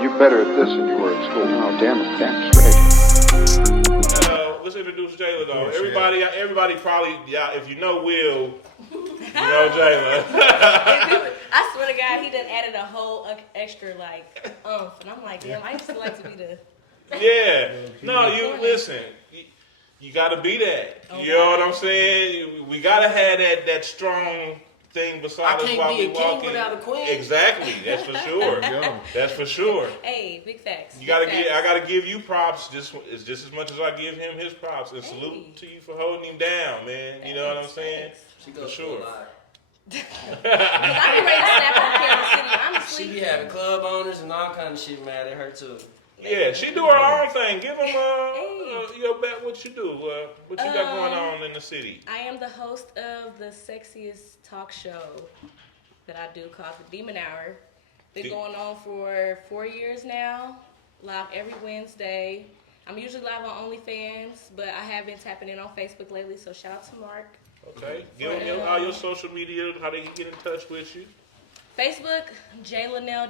you're better at this than you were at school. Oh, damn straight. Let's introduce Jayla, though. Everybody probably, if you know Will, you know Jayla. I swear to God, he done added a whole extra, and I'm like, damn, I used to like to be the... Yeah. No, you listen. You got to be that. Oh, you know what I'm saying? We got to have that strong thing beside us while we walk in. I can't be a king without a queen. Exactly. That's for sure. That's for sure. Hey, big facts. I gotta give you props just as much as I give him his props, and salute to you for holding him down, man. You know what I'm saying? For sure. I be ready to snap on Kansas City, honestly. She be having club owners and all kind of shit mad at her too. Yeah, she do her own thing. Give them what you do. What you got going on in the city? I am the host of the sexiest talk show that I do called The Demon Hour. Been going on for 4 years now. Live every Wednesday. I'm usually live on OnlyFans, but I have been tapping in on Facebook lately, so shout out to Mark. Okay. Give them all your social media, how they can get in touch with you. Facebook, Jaylanelle,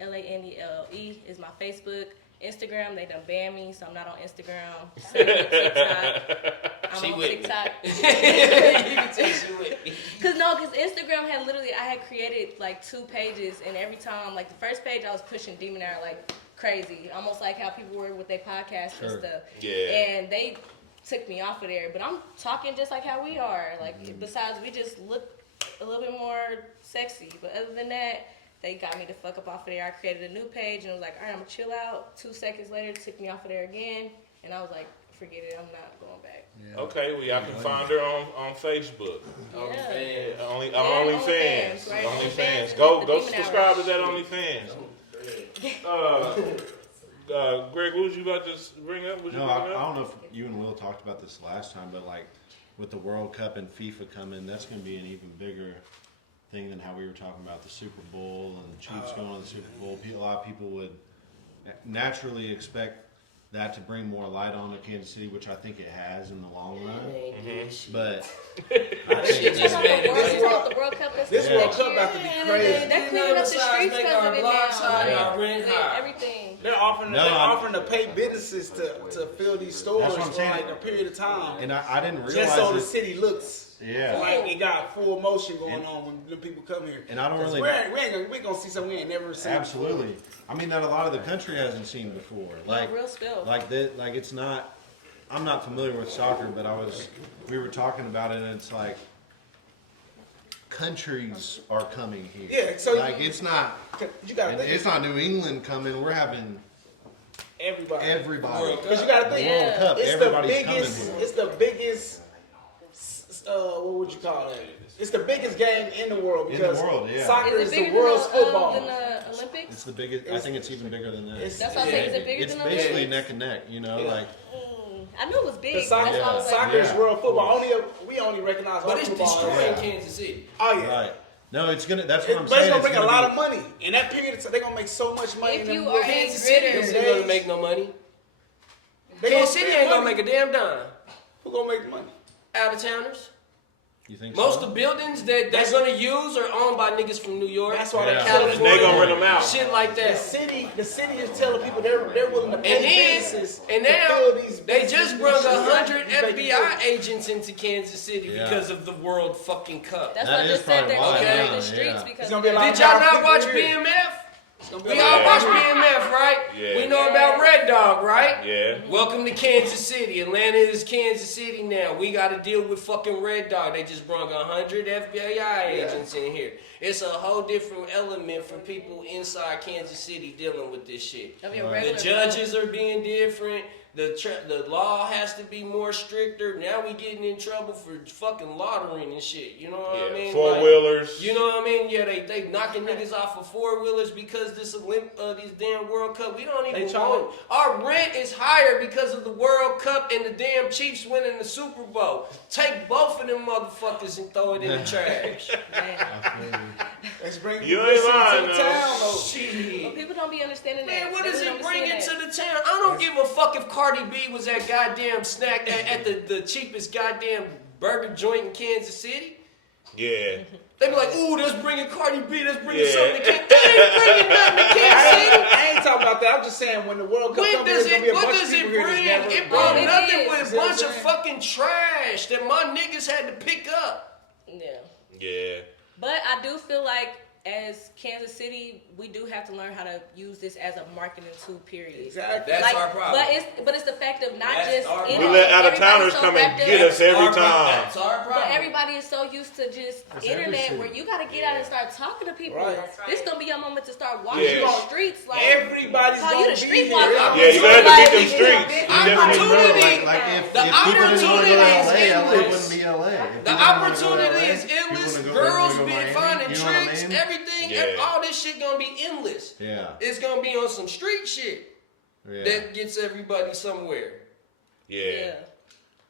JAILANELE is my Facebook. Instagram, they done banned me, so I'm not on Instagram. Same with TikTok. I'm on TikTok. Because Instagram I had created 2 pages, and every time, the first page I was pushing Demon Hour like crazy, almost like how people were with their podcasts and stuff. Yeah. And they took me off of there, but I'm talking just like how we are. Besides, we just look a little bit more sexy, but other than that, they got me the fuck up off of there. I created a new page and was like, all right, I'm gonna chill out. 2 seconds later, it took me off of there again, and I was like, forget it, I'm not going back. Yeah. Okay, well, y'all can find her on Facebook. Yeah. OnlyFans. Right? OnlyFans. Go subscribe to that OnlyFans. Greg, what was you about to bring up? I don't know if you and Will talked about this last time, but with the World Cup and FIFA coming, that's going to be an even bigger thing than how we were talking about the Super Bowl and the Chiefs going to the Super Bowl. A lot of people would naturally expect that to bring more light on to Kansas City, which I think it has in the long run. Mm-hmm. But the World Cup this World Cup about to be crazy. They're cleaning up the streets because of it now. Everything. They're offering to pay businesses to fill these stores for a period of time. And I didn't realize just so the city looks like it got full motion going on when the people come here. And I don't really. We're gonna see something we ain't never seen. Absolutely. Before. I mean that a lot of the country hasn't seen before. Real spill. It's not. I'm not familiar with soccer, but we were talking about it, and it's like countries are coming here. Yeah, so it's not. It's not New England coming. We're having everybody. Because you got to think, World Cup. Everybody's coming here. It's the biggest. What would you call it? It's the biggest game in the world because soccer is the world's football. Than the Olympics? It's the biggest. I think it's even bigger than that. That's what I say. Is it bigger than the Olympics? It's basically neck and neck. I knew it was big. Soccer is world football. We only recognize but it's destroying Kansas City. Oh yeah. Right. No, it's gonna. That's what I'm saying. It's gonna bring a lot of money in that period. They're gonna make so much money. If you are Kansas City isn't gonna make no money. Kansas City ain't gonna make a damn dime. Who gonna make the money? Out of towners. You think most so? of the buildings that they're gonna use are owned by niggas from New York. That's why California. They gonna rent them out. Shit like that. The city is telling people they're willing to pay businesses. And now they just brought 100 FBI agents into Kansas City because of the World fucking Cup. That's what I just said. They're clearing the streets because. Did y'all not watch BMF? We all watch BMF, right? Yeah. We know about Red Dog, right? Yeah. Welcome to Kansas City. Atlanta is Kansas City now. We got to deal with fucking Red Dog. They just brought 100 FBI agents in here. It's a whole different element for people inside Kansas City dealing with this shit. The judges are being different. The law has to be more stricter. Now we getting in trouble for fucking loitering and shit. You know what I mean? 4-wheelers. You know what I mean? Yeah, they knocking niggas off of 4-wheelers because this damn World Cup. We don't even want. Our rent is higher because of the World Cup and the damn Chiefs winning the Super Bowl. Take both of them motherfuckers and throw it in the trash. Let's bring you ain't lying, to the town, though. Well, people don't be understanding that. Man, what does it bring into the town? I don't give a fuck if Cardi B was at goddamn snack at the cheapest goddamn burger joint in Kansas City. Yeah. They be like, ooh, that's bringing Cardi B, that's bringing something to Kansas City. They ain't bringing nothing to Kansas City. just saying when the World Cup What comes, does there's gonna be it? a What bunch does of it people bring? here that's It never. brought it nothing is. but a You see what bunch I'm of saying? fucking trash that my niggas had to pick up. Yeah. Yeah. But I do feel like as Kansas City, we do have to learn how to use this as a marketing tool. Period. Exactly. That's our problem. But it's the fact of not That's just our We problem. let out of everybody's towners so come and wrapped get up- us every time. That's our problem. But everybody is so used to just That's every internet city. where you got to get out and start talking to people. Right. This gonna be your moment to start walking Yeah. the streets. Like Everybody's call gonna you be the street here. walker. Yeah, you gotta have to beat them streets. You definitely Opportunity. Like if The people didn't want to go to opportunity is LA, LA endless. wouldn't be LA. If The people didn't wanna go to opportunity LA, is endless. people Girls wouldn't go to been Miami. finding You know what I tricks, mean? everything. Yeah. All this shit gonna be endless. Yeah. It's gonna be on some street shit Yeah. that gets everybody somewhere. Yeah.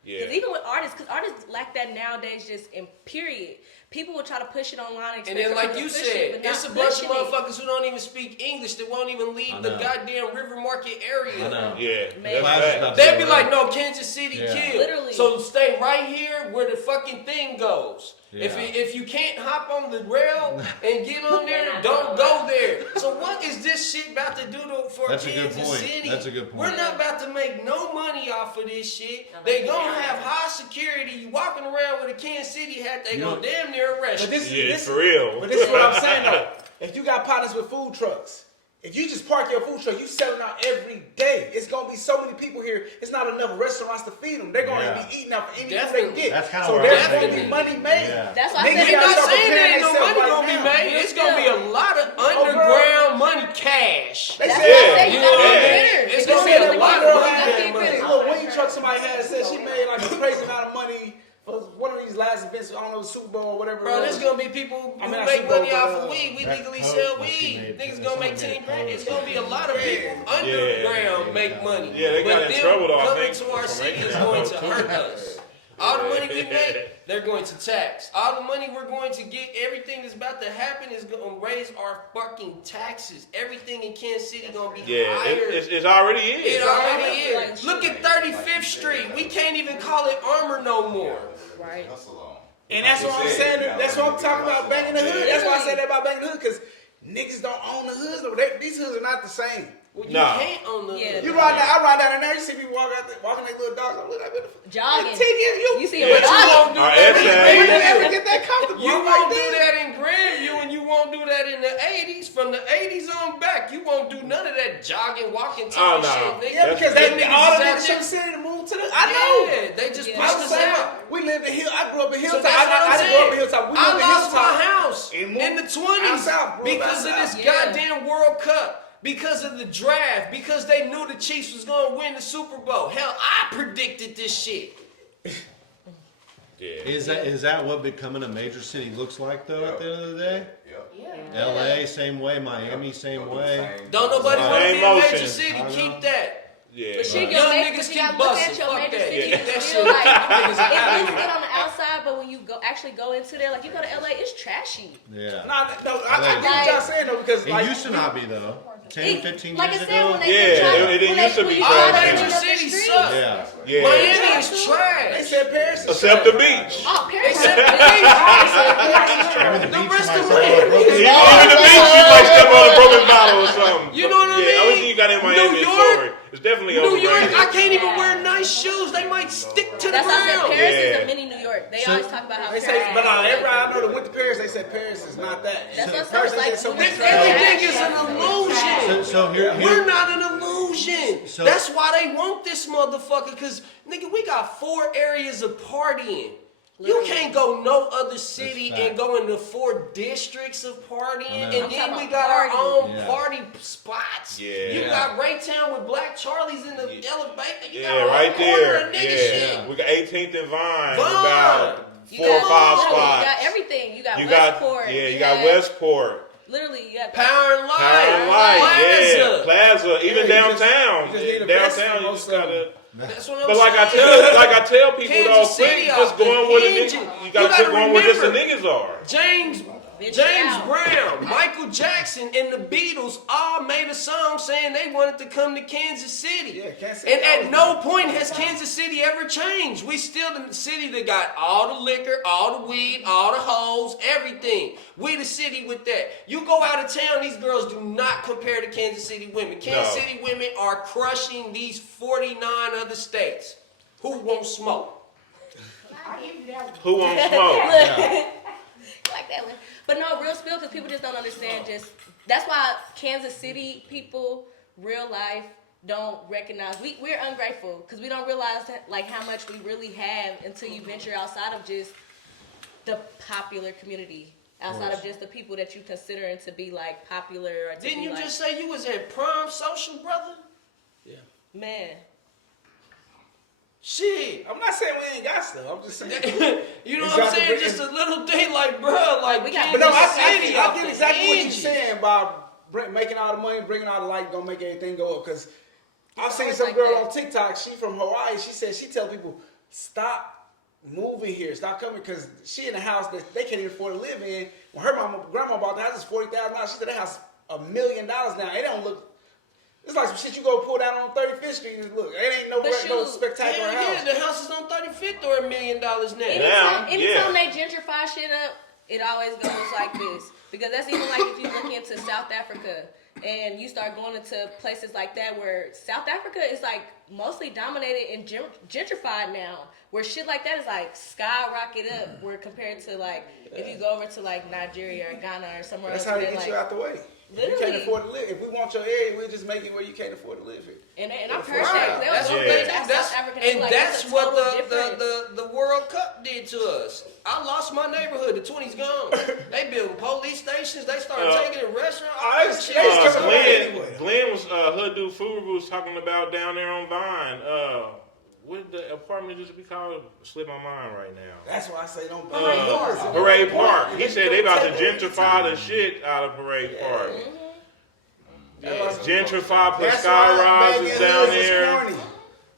Because Yeah. even with artists, because artists lack that nowadays, just in period. People will try to push it online. And then, like you said, it's a bunch of motherfuckers. motherfuckers who don't even speak English that won't even leave I the know. goddamn River Market area. I know. Yeah. Man. That's Classes fact. not- They'd be like, no, Kansas City Yeah. killed. Literally. So stay right here where the fucking thing goes. Yeah. If you can't hop on the rail and get on there, don't go there. So what is this shit about to do for That's a good Kansas point. City? That's a good point. We're not about to make no money off of this shit. They gonna have high security. You walking around with a Kansas City hat, they gonna damn near arrest But you. this, Yeah, this, for real. But this is what I'm saying though. If you got partners with food trucks, if you just park your food truck, you selling out every day. It's gonna be so many people here. It's not enough restaurants to feed them. They're gonna Yeah. be eating out for any food Definitely. they can get. That's kinda so where there's I'm gonna be thinking. money made. Yeah. That's why I Niggas said We gotta not start saying there preparing ain't no themselves money right gonna be now. made. It's gonna be a lot of underground money cash. They That's said, why I said you Yeah. gotta be Yeah. bitter. It's If they you gonna said feel that be a like one lot you girl of gotta had be bitter. this little weed truck somebody had said she made like a crazy amount of money for one of these last events. I don't know, Super Bowl or whatever. Bro, it there's was. gonna be people who I make Super money Bowl, off but, of weed. We that legally Coke sell that she weed. made, Niggas that gonna make somebody 10 made grand. Coke. It's gonna be a lot of people underground make money. Yeah, they got But in them trouble though, I coming think, to our for city making is that. going to hurt us. All the money we make, they're going to tax. All the money we're going to get, everything that's about to happen is going to raise our fucking taxes. Everything in Kansas City going to be Yeah. higher. It already is. It already is. Look at 35th Street. We can't even call it Armour no more. Right. And that's what I'm saying. That's what I'm talking about banging the hood. That's why I said that about banging the hood, because niggas don't own the hoods. These hoods are not the same. Well, you Nah. can't own the Yeah. You ride down, I ride down there, you see me walking their little dogs. I'm like, what the fuck? Jogging. You You see Yeah. a But you jogging. won't do Our that. essay. They never get that comfortable. You I'm won't like, do damn. that in Grandview, and you won't do that in the 80s. From the 80s on back, you won't do none of that jogging, walking, Oh, talking no. shit. Yeah, because they Them all is the out niggas there. from the city to move to the. I know. Yeah, they just Yeah. I pushed was us saying, out. we lived in Hill. I grew up in So Hilltop. that's what I I'm didn't grow up in saying. Hilltop. We I lived in lost my Hilltop. house And in moved the out 20s south, bro, because of out this south. Yeah. goddamn World Cup. Because of the draft, because they knew the Chiefs was gonna win the Super Bowl. Hell, I predicted this shit. Yeah. Is that what becoming a major city looks like though? At the end of the day, Yeah. L.A. same way, Miami same way. Don't nobody want to Same be a major motion. city. I know. Keep that. Yeah. But shit, Young your niggas major, but you keep gotta look busting. at your Fuck major that. city. Yeah. It's That still shit- like niggas out it here. looks good on the outside, but when you actually go into there, like you go to LA, it's trashy. Yeah. No, I get what y'all saying though, because It like used to not be though. 10, 15 like years I said, ago. when they Yeah, tried- it when didn't they- used to when be you All drive trash. down major the cities street- suck. Yeah. Yeah. Miami is they trash. said Paris is Except the beach. Oh, Paris. Except the Even The beach rest might of start it. on a broken Even bottle. the beach, you might step on a broken bottle or something. You know what I Yeah, mean? only thing you got in Miami New is York- Florida. It's definitely New York, overrated. I can't even wear nice shoes. They might stick to the That's why I said ground. Paris is Yeah. the mini New York. They So- always talk about how They Paris say, is. but everybody I know that went to Paris, they said Paris is not that. That's what Paris, I'm saying. they said so Like, much this- Everything is an illusion. So here, We're not an illusion. So- That's why they want this motherfucker. Cause nigga, we got 4 areas of partying. You Literally. can't go no other city That's and fact. go into 4 districts of partying, I know. and I'm then talking we about got our party. own Yeah. party spots. Yeah. You Yeah. got Raytown with Black Charlie's in the elevator. You Yeah, got a right whole corner there. of nigga Yeah. shit. We got 18th and Vine. Vine. About You 4 or got- 5 literally, spots. You got everything. You got You got, Westport. yeah, you got Westport. Literally, you got Power and Light. Power and Light, yeah. Plaza, even you just- downtown. you just need a best Downtown, for you most just of them. gotta. That's what I'm But like I saying. tell people though, Kansas quit City just off the going where the hinge. niggas. You You gotta gotta quit going where just the remember. niggas are. James Venture out. Brown, Michael Jackson, and the Beatles all made a song saying saying they wanted to come to Kansas City. Yeah, Kansas City And at always no been- point has Kansas City ever changed. We still the city that got all the liquor, all the weed, all the hoes, everything. We the city with that. You go out of town, these girls do not compare to Kansas City women. Kansas No. City women are crushing these 49 other states. Who won't smoke? Who won't smoke? Like that one. But no, real spill, because people just don't understand. That's why Kansas City people, real life, don't recognize. We're ungrateful because we don't realize that, like, how much we really have until you venture outside of just the popular community, outside of just the people that you consider to be like popular. Or to Didn't be, you like, just say you was at prom social, brother? man? Shit. I'm not saying we ain't got stuff. I'm just saying. You know It's what I'm got to saying? be- Just a little thing like, bro, like we got- But no, Kansas I City get off the exactly what you're hinges. saying about making all the money, bringing all the light, gonna make everything go up. Because I've seen always some like girl that. on TikTok. She from Hawaii. She said she tell people stop moving here, stop coming, because she in a house that they can't even afford to live in. When her grandma bought the house, it's $40,000. She said that house $1 million now. It don't look. It's like some shit you go pull down on 35th Street and look. It ain't no But no shoot, spectacular Hell house. yeah, the houses on 35th are $1 million now. Now, Anytime they gentrify shit up, it always goes like this. Because that's even like if you look into South Africa and you start going into places like that where South Africa is like mostly dominated and gentrified now, where shit like that is like skyrocket up, where compared to like if you go over to like Nigeria or Ghana or somewhere That's else. how they they're get like, you out the way. You can't Literally. afford to live. If we want your area, we'll just make it where you can't afford to live here. And I've heard Right. that. They That's was what going they to do. South Africa. They And like, that's a what total difference. the World Cup did to us. I lost my neighborhood. The 20's gone. They built police stations. They started taking a restaurant. All I that just- shit. they just coming around anyway. Glenn was Hood Dude Food was talking about down there on Vine. What the apartment just be called? Slip my mind right now. That's why I say don't buy Parade Park. He said they about to gentrify the shit out of Parade Park. Gentrify, put That's sky why rises Vegas down is there. corny.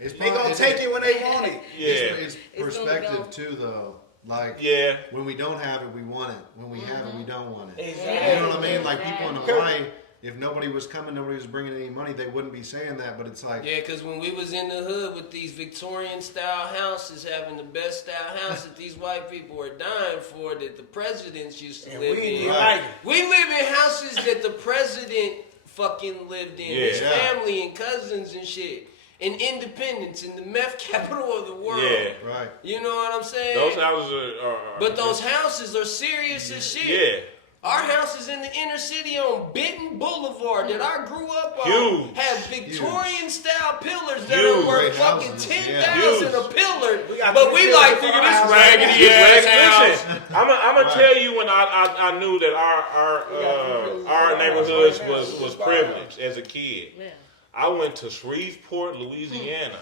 It's They gonna take it when they want it. Yeah, It's gonna perspective go. too, though. Like, yeah. when we don't have it, we want it. When we have it, we don't want it. Exactly. You know what I mean? Like, people in Hawaii, if nobody was coming, nobody was bringing any money, they wouldn't be saying that. But it's like, Yeah, because when we was in the hood with these Victorian-style houses, having the best style house that these white people are dying for, that the presidents used to And live we in. ain't like it. We live in houses that the president fucking lived in. His Yeah. family and cousins and shit. In Independence, in the meth capital of the world. Yeah. right. You know what I'm saying? Those houses are But those houses are serious as shit. yeah. Our house is in the inner city on Benton Boulevard that I grew up on. Huge. Have Victorian style pillars that Huge. are worth Great fucking houses, $10,000 yeah. a pillar. got But we three like, pills nigga, for this our house. raggedy ass house. Listen, I'm gonna tell you when I knew that our neighborhoods was privileged as a kid. Man, I went to Shreveport, Louisiana,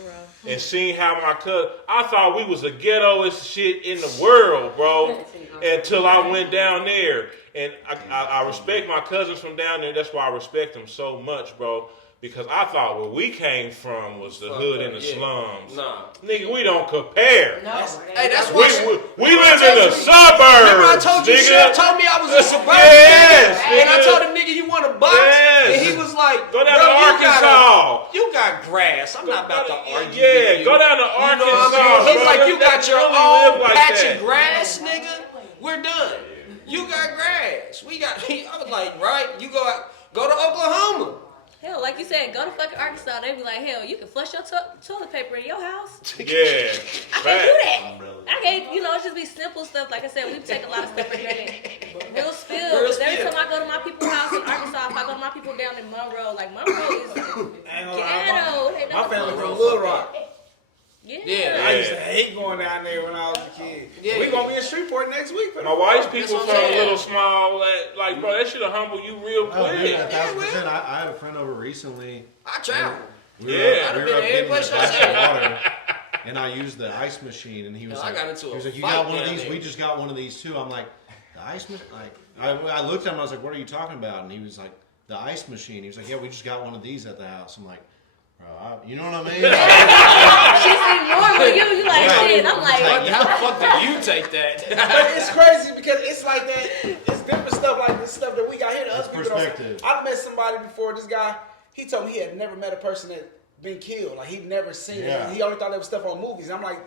no rough. and seen how my cousin. I thought we was the ghettoest shit in the world, bro. Until I went down there, and I respect my cousins from down there. That's why I respect them so much, bro. Because I thought where we came from was the hood and the Yeah. slums. Nah. Nigga, we don't compare. No, Hey, that's We, why. we live in the suburbs. Remember I told you nigga. Chef told me I was a suburban Yes, nigga? And I nigga. told him, nigga, you want a box? Yes. And he was like, Go down bro, to Arkansas. You got grass. I'm not about to argue Yeah, with you. go down to You know what I'm Arkansas, saying? He's bro. like, you got your Really own live like patch that. of grass, nigga. We're done. You got grass. We got. I was like, right? You go to Oklahoma. Hell, like you said, go to fucking Arkansas. They be like, hell, you can flush your toilet paper in your house. Yeah. I can't do that. I can't, it's just be simple stuff. Like I said, we take a lot of stuff for granted. Real spill. Real Because every spill. time I go to my people's house in Arkansas, if I go to my people down in Monroe, like Monroe is ghetto. They My don't family fuck from with- Little Rock. Yeah. I used to hate going down there when I was a kid. Yeah. We gonna be in Shreveport next week. For My wife's people what I'm from a saying. little small, like, bro, that should've humbled you real Oh, quick. yeah, 1,000%. I had a friend over recently. I travel. We Yeah. were I'd up, have we been were up every getting a place I glass said. of water, and I used the ice machine, and he was No, I like, got into a he was like, you fight got one of down these? there. We just got one of these too. I'm like, the ice machine? Like, I looked at him, and I was like, what are you talking about? And he was like, the ice machine. He was like, yeah, we just got one of these at the house. I'm like, bro, you know what I mean? She see more with you. You like, shit. I'm like, How the fuck do you take that? But it's crazy because it's like that. It's different stuff like this stuff that we got here. The other people perspective. I've met somebody before. This guy, he told me he had never met a person that been killed. Like he'd never seen it. He only thought that was stuff on movies. I'm like,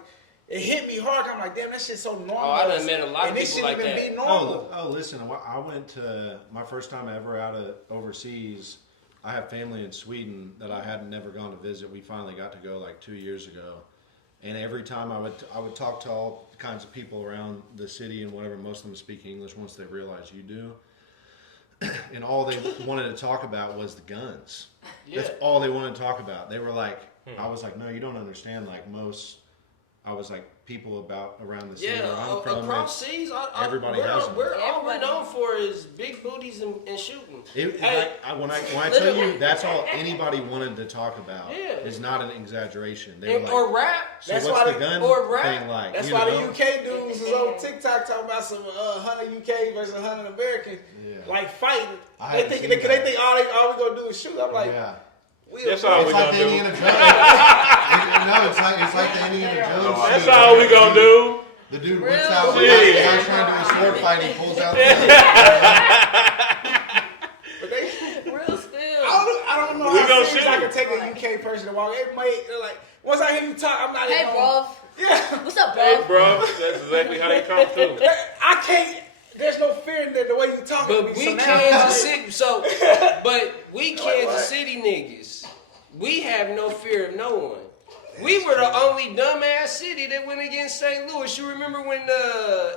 it hit me hard. I'm like, damn, that shit's so normal. Oh, I done met a lot of and this people shouldn't like even that. be normal. Oh, listen, I went to my first time ever out of overseas. I have family in Sweden that I had never gone to visit. We finally got to go like 2 years ago. And every time I would talk to all kinds of people around the city and whatever. Most of them speak English once they realize you do. And all they wanted to talk about was the guns. Yeah. That's all they wanted to talk about. They were like, I was like, no, you don't understand. Like most, I was like, people around the city where I'm from. Across seas, everybody has them. All we're known for is big booties and shooting. When I tell you, that's all anybody wanted to talk about. Yeah. It's not an exaggeration. They were like, or rap. so That's what's why the gun or rap. thing like? That's You why know? the UK dudes is on TikTok talking about some 100 UK versus 100 American, like fighting. I They haven't think seen that. all we gonna do is shoot. I'm like, Yeah. That's all we It's like gonna the do. Indiana Jones. No, it's like the Indiana Jones. That's scene. all we gonna do. The dude whips out the Really? guy's trying to do a sword fight. He pulls out. but they, Real still. I don't know We how gonna serious shoot. I can take a UK person to walk. It might like once I hear you talk, I'm not Hey, even. bro. Yeah, What's up, bro? Hey, bro, that's exactly how they come too. I can't. There's no fear in the way you talk to But me. we so now Kansas I'm City, but we Kansas City niggas, we have no fear of no one. We were the only dumbass city that went against St. Louis. You remember when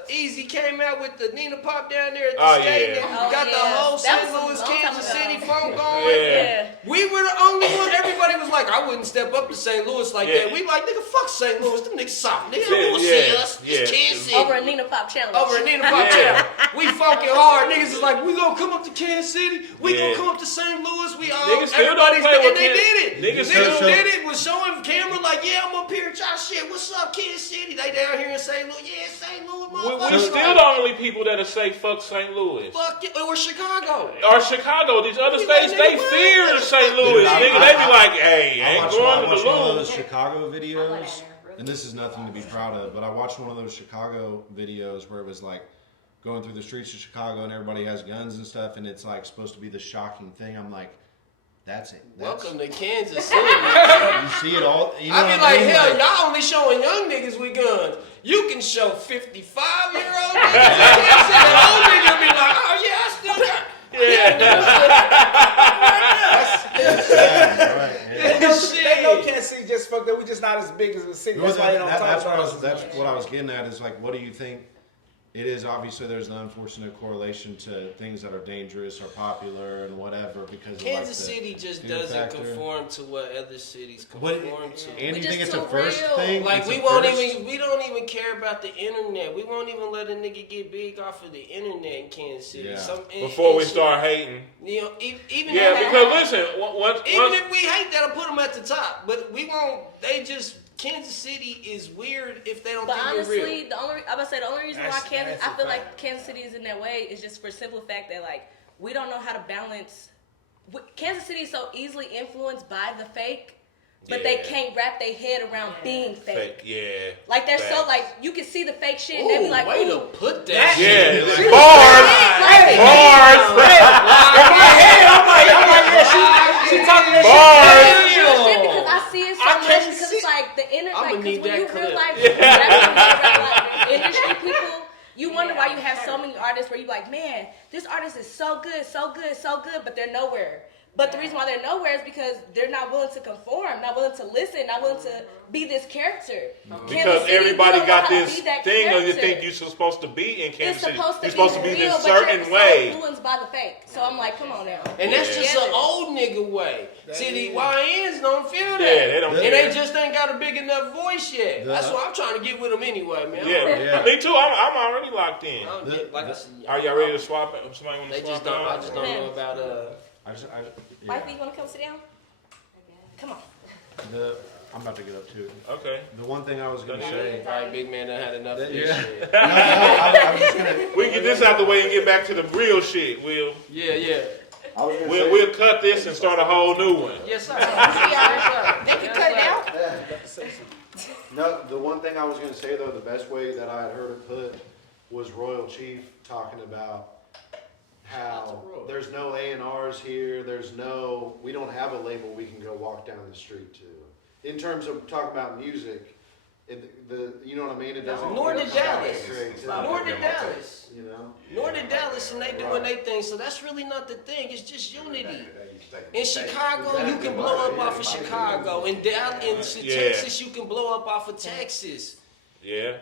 Easy came out with the Nina Pop down there at the stadium? yeah. Got the Oh, whole yeah. That St. was a Louis, long time Kansas ago. City phone going. Yeah. We were the only one. Everybody was like, I wouldn't step up to St. Louis like Yeah. that. We like, nigga, fuck St. Louis. Them niggas soft. Nigga, Yeah, don't want to yeah, see us. yeah. It's Kansas City. Over a Nina Pop challenge. Over a Nina Pop Yeah. channel. We funkin' hard. Niggas is like, we gonna come up to Kansas City. We Yeah. gonna come up to St. Louis. We all Niggas still don't everybody's play with and they Kansas- did it. Niggas Niggas still- did it. Was showing camera like, yeah, I'm up here at y'all shit. What's up, Kansas City? They down here in St. Louis. Yeah, St. Louis, We motherfuckers. still the only people that'll say fuck St. Louis. Fuck it. Or Chicago. Or Chicago, these other We states, like, they nigga, fear what? St. Louis. I- Nigga, they be like, hey, I ain't watched going to one of the those loo. Chicago videos, and this is nothing to be proud of, but I watched one of those Chicago videos where it was like going through the streets of Chicago and everybody has guns and stuff, and it's like supposed to be the shocking thing. I'm like, that's it. That's, Welcome to Kansas City. you see it all. You know I what be like, mean? hell, y'all only showing young niggas with guns. You can show 55-year-old niggas in Kansas City. The old nigga be like, oh yeah, I still got. Yeah, right, yeah. They know Kansas City just fucked up. We just not as big as the city. That's why they don't talk That's about us. that's what I was getting at. Is like, what do you think? It is obviously there's an unfortunate correlation to things that are dangerous or popular and whatever because Kansas of like City just fear doesn't factor. conform to what other cities But conform to. and We you think just it's a too first real. thing? Like It's we a won't first? even we don't even care about the internet. We won't even let a nigga get big off of the internet in Kansas City. Yeah. Before we start hating. You know, even Yeah, if, because listen, once even if we hate that'll put them at the top. But we won't. They just Kansas City is weird if they don't But think honestly, we're real. the only reason why That's I feel a like fact. Kansas City is in that way is just for simple fact that like we don't know how to balance. Kansas City is so easily influenced by the fake, but they Yeah. can't wrap their head around being fake. fake, yeah. Like they're so Facts. like you can see the fake shit and they be like, way to ooh. put that. Yeah, shit. bars, Like, bars, She talking that bars. real shit because I see it so I much can't because see- it's like the inner I'ma like need because when that you clip. realize like industry people, you wonder why you have so many artists where you like, man, this artist is so good, so good, so good, but they're nowhere. But the reason why they're nowhere is because they're not willing to conform, not willing to listen, not willing to be this character. Kansas Because City, everybody we don't know got how to this be that thing that you character. think you're supposed to be in Kansas It's City. supposed to You're be supposed to be real, this but you're certain so way. influenced by the fake. So I'm like, come on now. And that's just Yeah. an old nigga way. See, the YNs don't feel that. Yeah, they don't And care. they just ain't got a big enough voice yet. The- That's why I'm trying to get with them anyway, man. Yeah, me too. I'm already locked in. I don't get, like I said, Are y'all ready to swap it? Somebody want to They swap just don't. it I on? just don't know about yeah. Wifey, you want to come sit down? Come on. I'm about to get up to it. Okay. The one thing I was gonna say. All right, big man, done had enough of this Yeah. shit. I was just gonna. We get this out the way and get back to the real shit. We'll Yeah. I was gonna we'll cut this and start a whole new one. Yes, sir. They can cut it out. No, the one thing I was gonna say though, the best way that I had heard it put was Royal Chief talking about how there's no A&Rs here. We don't have a label we can go walk down the street to. In terms of talking about music, you know what I mean? It doesn't. Nor did Dallas. Nor did Dallas. You know. Nor did Dallas, and they doing their thing. So that's really not the thing. It's just unity. In Chicago, you can blow up off of Chicago. In Texas, you can blow up off of Texas. Yeah.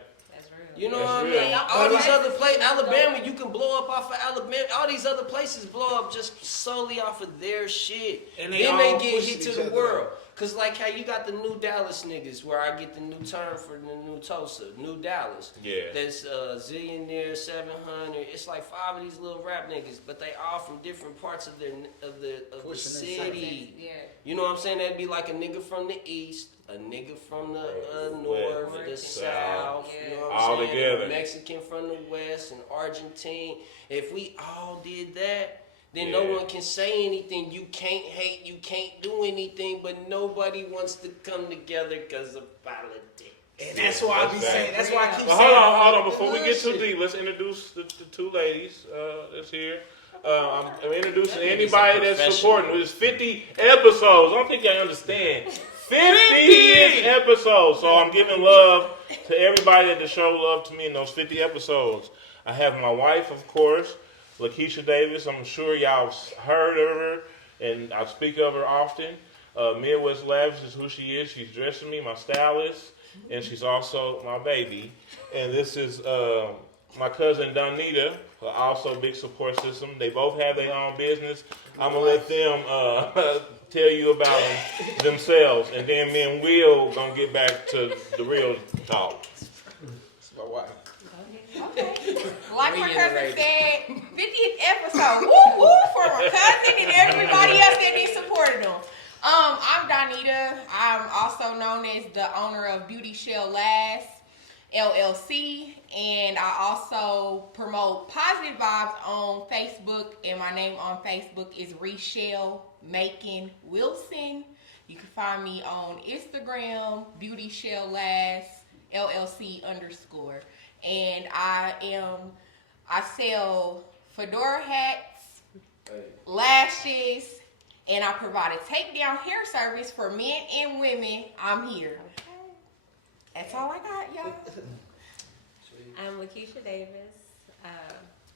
You know That's what real. I mean? All these other places, Alabama, you can blow up off of Alabama. All these other places blow up just solely off of their shit. And then they get push hit to each the other world. Cause like how you got the new Dallas niggas, where I get the new term for the new Tulsa, new Dallas. Yeah. That's Zillionaire, 700. It's like 5 of these little rap niggas, but they all from different parts of the city. Yeah. You know what I'm saying? That'd be like a nigga from the east, a nigga from the north, the south. Yeah. You know what All I'm saying? together. A Mexican from the west, and Argentine. If we all did that, then no one can say anything. You can't hate, you can't do anything, but nobody wants to come together because of politics. And that's why I be saying. That's why I keep Well, saying. hold on. Before we good get too shit. deep, let's introduce the two ladies that's here. I'm introducing anybody that's supporting. There's 50 episodes. I don't think y'all understand. 50 episodes. So I'm giving love to everybody that show love to me in those 50 episodes. I have my wife, of course, Lakeshia Davis. I'm sure y'all heard of her, and I speak of her often. Midwest Lavish is who she is. She's dressing me, my stylist, and she's also my baby. And this is my cousin Donnita, also big support system. They both have their own business. I'm gonna let them tell you about themselves, and then me and Will gonna get back to the real talk. That's my wife. Okay. Like my cousin Reiterating. said, 50th episode. Woo woo for my cousin and everybody else that they supported them. I'm Donnita. I'm also known as the owner of Beauty Shell Lass LLC, and I also promote positive vibes on Facebook, and my name on Facebook is Reshell Macon Wilson. You can find me on Instagram, Beauty Shell Lass LLC _. And I sell fedora hats, lashes, and I provide a takedown hair service for men and women. I'm here. That's all I got, y'all. I'm Lakeshia Davis,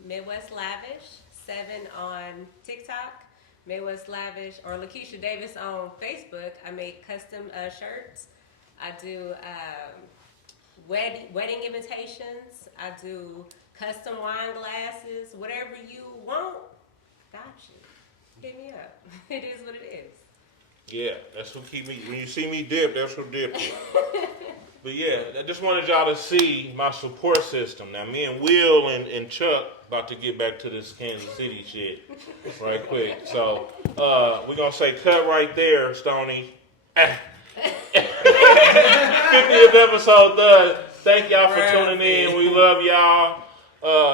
Midwest Lavish, 7 on TikTok, Midwest Lavish, or Lakeshia Davis on Facebook. I make custom shirts. I do wedding invitations. I do custom wine glasses. Whatever you want, got you. Hit me up. It is what it is. Yeah, that's who keep me. When you see me dip, that's who dip. But yeah, I just wanted y'all to see my support system. Now, me and Will and Chuck about to get back to this Kansas City shit right quick. So we're gonna say cut right there, Stoney. 50th episode done. Thank y'all for tuning in. We love y'all.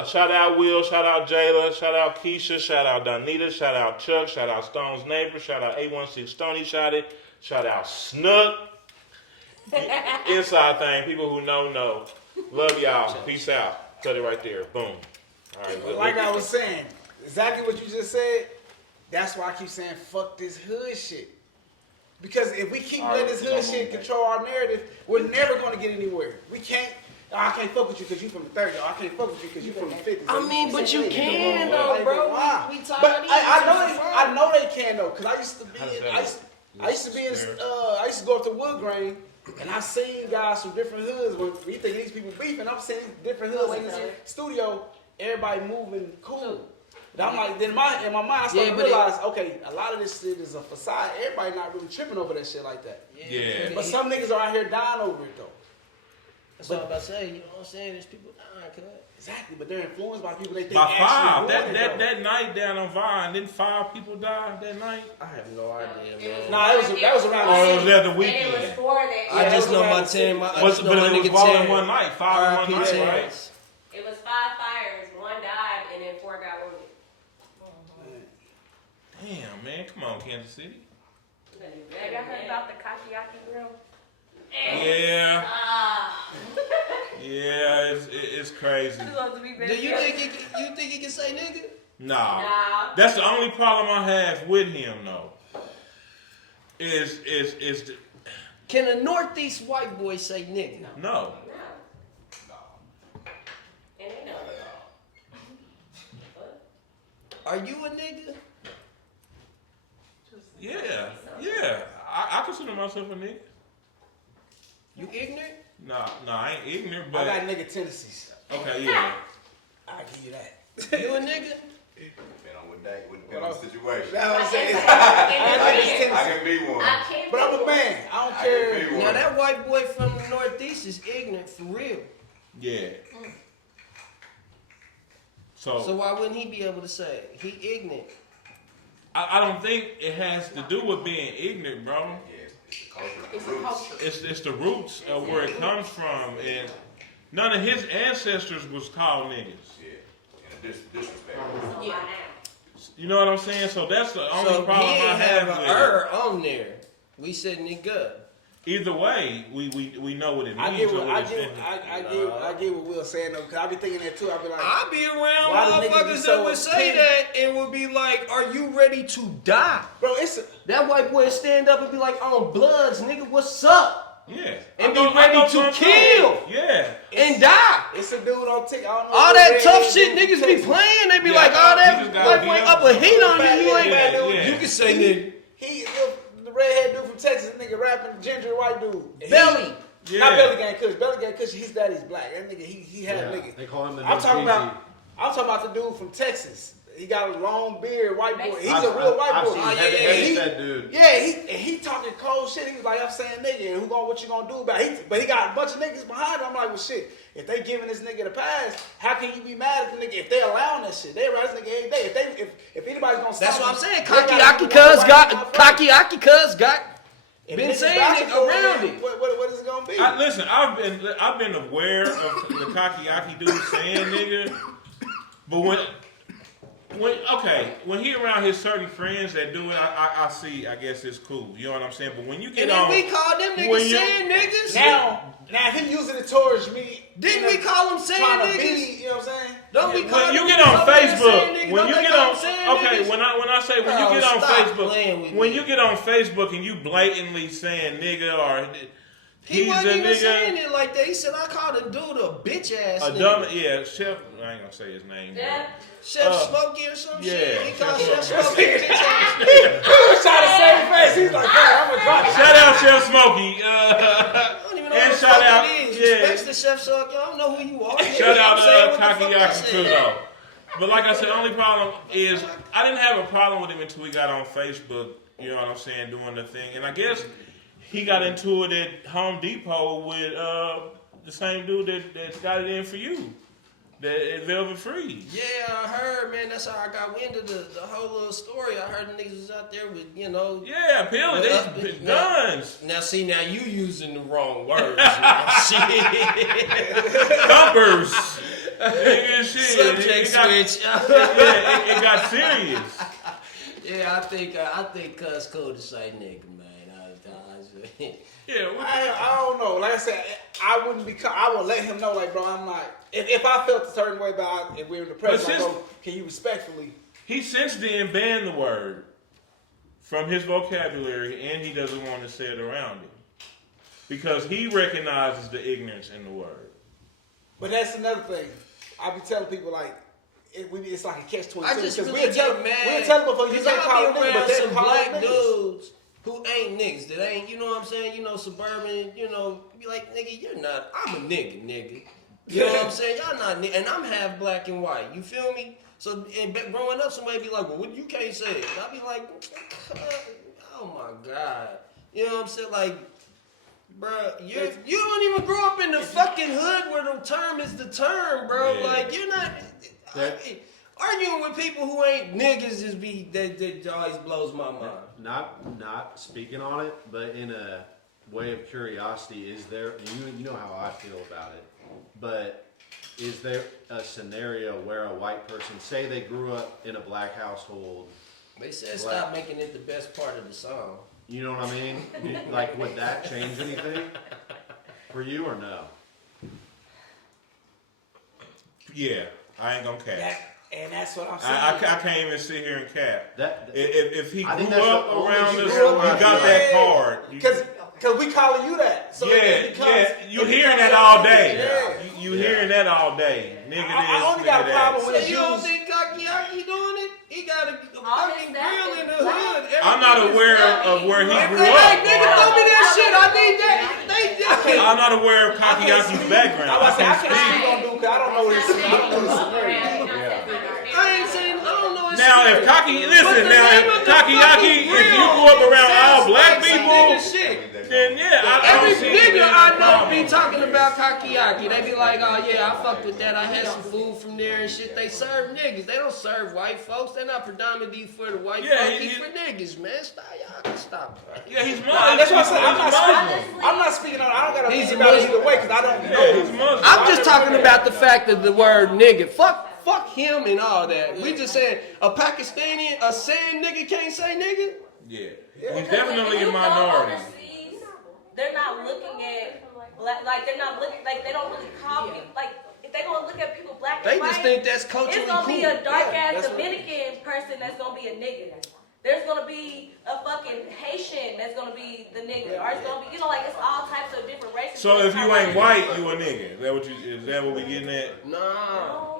Shout out Will, shout out Jayla, shout out Keisha, shout out Donnita, shout out Chuck, shout out Stone's neighbor, shout out 816 Stoney shot it, shout out Snook. Inside thing, people who know. Love y'all. Peace out. Cut it right there. Boom. All right. But like I was saying, exactly what you just said. That's why I keep saying fuck this hood shit. Because if we keep letting this hood shit control our narrative, we're never going to get anywhere. We can't. Oh, I can't fuck with you because you from the 30s. Oh, I can't fuck with you because you from the 50s. I mean, but you can Like, though, bro. why? We tired But of these. I know they can though, cause I used to be. How does that I used to be in. I used to go up to Wood Grain, and I seen guys from different hoods. When you think these people beefing, I'm seeing different hoods in the studio. Everybody moving cool. But I'm like, then in my mind, I started to realize, okay, a lot of this shit is a facade. Everybody not really tripping over that shit like that. Yeah. But some niggas are out here dying over it though. That's what I'm about to say. You know what I'm saying? There's people dying, cuz. Exactly, but they're influenced by people they think By actually 5. doing it, though. That night down on Vine, didn't 5 people die that night? I have no idea, man. Nah, that was around. Oh, it was at the And it weekend. was 4 that. I just that know was my around team. the I just know But my it was nigga all in Terrence. one night. 5 in one RIP night, right? Terrence. It was 5 fires. 1 died, and then 4 got wounded. Damn, man. Come on, Kansas City. Have y'all heard about the Kashiaki grill? Yeah. Yeah, it's crazy. Supposed to be Do you think he can say nigga? Nah. Nah. That's the only problem I have with him, though. Is the, Can a Northeast white boy say nigga? no. And they know. Are you a nigga? Yeah. I consider myself a nigga. You ignorant? Nah, I ain't ignorant, I but got nigga tendencies. okay, yeah. I'll give you that. You a nigga? Depend on what day, depend on the situation. That's what I'm saying. I can be one. I can't But I'm be a man. I don't I care. can be one. Now that white boy from the Northeast is ignorant for real. Yeah. So So why wouldn't he be able to say it? He ignorant? I don't think it has to do with being ignorant, bro. Yeah, it's the culture. It's a roots. culture. It's the roots of where it comes from, and none of his ancestors was called niggas. Yeah, and disrespect. Yeah. You know what I'm saying? So that's the only So problem he I ain't have have with a on there. We said nigga. Either way, we know what it means. I get or what what I it's get. been. I get what Will's saying though, because I be thinking that too. I be like, I be around Why do niggas be motherfuckers so that would say upset? that and would be like, "Are you ready to die?" bro, it's That white boy stand up and be like, "On Bloods, nigga, what's up?" Yeah. And I be know ready to something. kill. Yeah. And die. a dude on TikTok. I don't know All what that red tough head shit dude niggas from be Texas. playing. They be Yeah, like, "All he that just got white beat boy up. up a heat on you. You ain't." Yeah. You can say nigga. He the redhead dude from Texas, nigga rapping ginger white dude. Belly. Yeah. Not Belly Gang Kush. Belly Gang Kush, his daddy's black. That nigga, he had a nigga. They call him the I'm new talking Jeezy. about the dude from Texas. He got a long beard, white boy. He's I've- a real white I've boy. seen Oh, yeah, heavy he- set dude. Yeah, he talking cold shit. He was like, I'm saying nigga, and what you gonna do about it? But he got a bunch of niggas behind him. I'm like, well shit, if they giving this nigga the pass, how can you be mad at the nigga if they allowing that shit? They arrest this nigga every day. If anybody's gonna stop That's what I'm him, saying. they gotta Cocky do cuz what got white cocky cuz got If been niggas saying vouching it for around him, it. What is it gonna be? Listen, I've been aware of the cocky dude saying nigga, but when he around his certain friends that do it, I see. I guess it's cool. You know what I'm saying? But when you get And on, then we call them when niggas you- saying niggas. Now if he using it towards me, Didn't we call them saying trying to niggas? be, you know what I'm saying? Don't we call when you them get on niggas saying Facebook, niggas? when Don't you they get call on, them saying okay, niggas? when I say when Bro, you get on stop playing with Facebook, when me. you get on Facebook and you blatantly saying nigga or He he's wasn't a even saying nigga, it like that. He said I called a dude a bitch ass a nigga. dumb, yeah, Chef. I ain't gonna say his name. Yeah. Chef Smokey or some yeah, shit. He called Chef Chef Smokey a bitch ass nigga. He was trying to save face. He's like, man, I'm gonna drop it. Shout out Chef Smokey. I don't even know And who the shout fuck out- it is. yeah. Respects to Chef Smokey. I don't know who you are. Shout out I'm saying what the fuck I Kakiyaki too said. though. But like I said, the only problem is I didn't have a problem with him until we got on Facebook. You know what I'm saying, doing the thing, and I guess he got into it at Home Depot with the same dude that got it in for you, that Velvet Freeze. Yeah, I heard, man. That's how I got wind of the whole little story. I heard the niggas was out there with, you know. Yeah, apparently they guns, Now, see, now you using the wrong words. man. Shit. thumpers, nigga, shit. Subject It got- switch. Yeah, it got serious. Yeah, I think Cuz cool to say nigga, man. Yeah, what I don't know. Like I said, I would let him know, like, bro, I'm not. If I felt a certain way about if we were in the press, But like, since- bro, can you respectfully? he since then banned the word from his vocabulary, and he doesn't want to say it around him because he recognizes the ignorance in the word. But that's another thing. I be telling people like, it's like a catch-22. I just really we'll tell get mad. we'll tell them before you Cause can't call I them be niggas, but around they some call black them niggas. dudes who ain't niggas. That ain't, you know what I'm saying? You know, suburban. You know, be like, nigga, you're not. I'm a nigga. You know what I'm saying? Y'all not, and I'm half black and white. You feel me? So, and growing up, somebody be like, well, what, you can't say it. And I be like, oh my God. You know what I'm saying? Like, bro, you don't even grow up in the fucking hood where the term is the term, bro. Yeah. Like, you're not. Arguing with people who ain't niggas just be that always blows my mind. Not speaking on it, but in a way of curiosity, is there? You know how I feel about it, but is there a scenario where a white person, say they grew up in a black household, They said stop making it the best part of the song. you know what I mean? Like, would that change anything for you or no? Yeah, I ain't gonna catch. And that's what I'm saying. I can't even sit here and cap. If he I think grew that's up the only around us, reason you why- got that card. Because we calling you that. So You hearing that all day. Yeah. You hearing that all day. Nigga this, I only got a problem So with you don't used. think Kakiyaki doing it? He got a All fucking his stuff grill is in the black. hood. I'm not Everything is aware black. of where he grew Hey, up. nigga, throw me that shit. I need that. I'm not aware of Kakiyaki's background. I I can't can't speak speak. on Duke. I don't know this. I don't know this scenario. I ain't saying, I don't know. Now, if Kakiyaki, if you grew up around all black people, then yeah, I Every don't see nigga any I know problem. be talking about Kakiyaki. They be like, oh yeah, I fucked with that. I had some food from there and shit. They serve niggas. They don't serve white folks. They're not predominantly for the white Yeah, folks. He's for niggas, man. Stop, y'all can stop. Yeah, he's Muslim. Nah, that's what I said. He's I'm not speaking on. I don't got to He's speak a about it Muslim. either way because I don't Yeah, know. he's Muslim. I'm just talking about the fact that the word nigga. Fuck him and all that. We just saying a Pakistani, a saying nigga can't say nigga. Yeah, he's definitely a minority. They're not looking at black, like they're not looking, like they don't really call people, like if they gonna look at people black They and just white, think that's culturally it's gonna cool. be a dark ass that's what- Dominican person that's gonna be a nigga. There's gonna be a fucking Haitian that's gonna be the nigga, or it's gonna be, you know, like it's all types of different races. So if you ain't white, you a nigga. Is that what we getting at? Nah.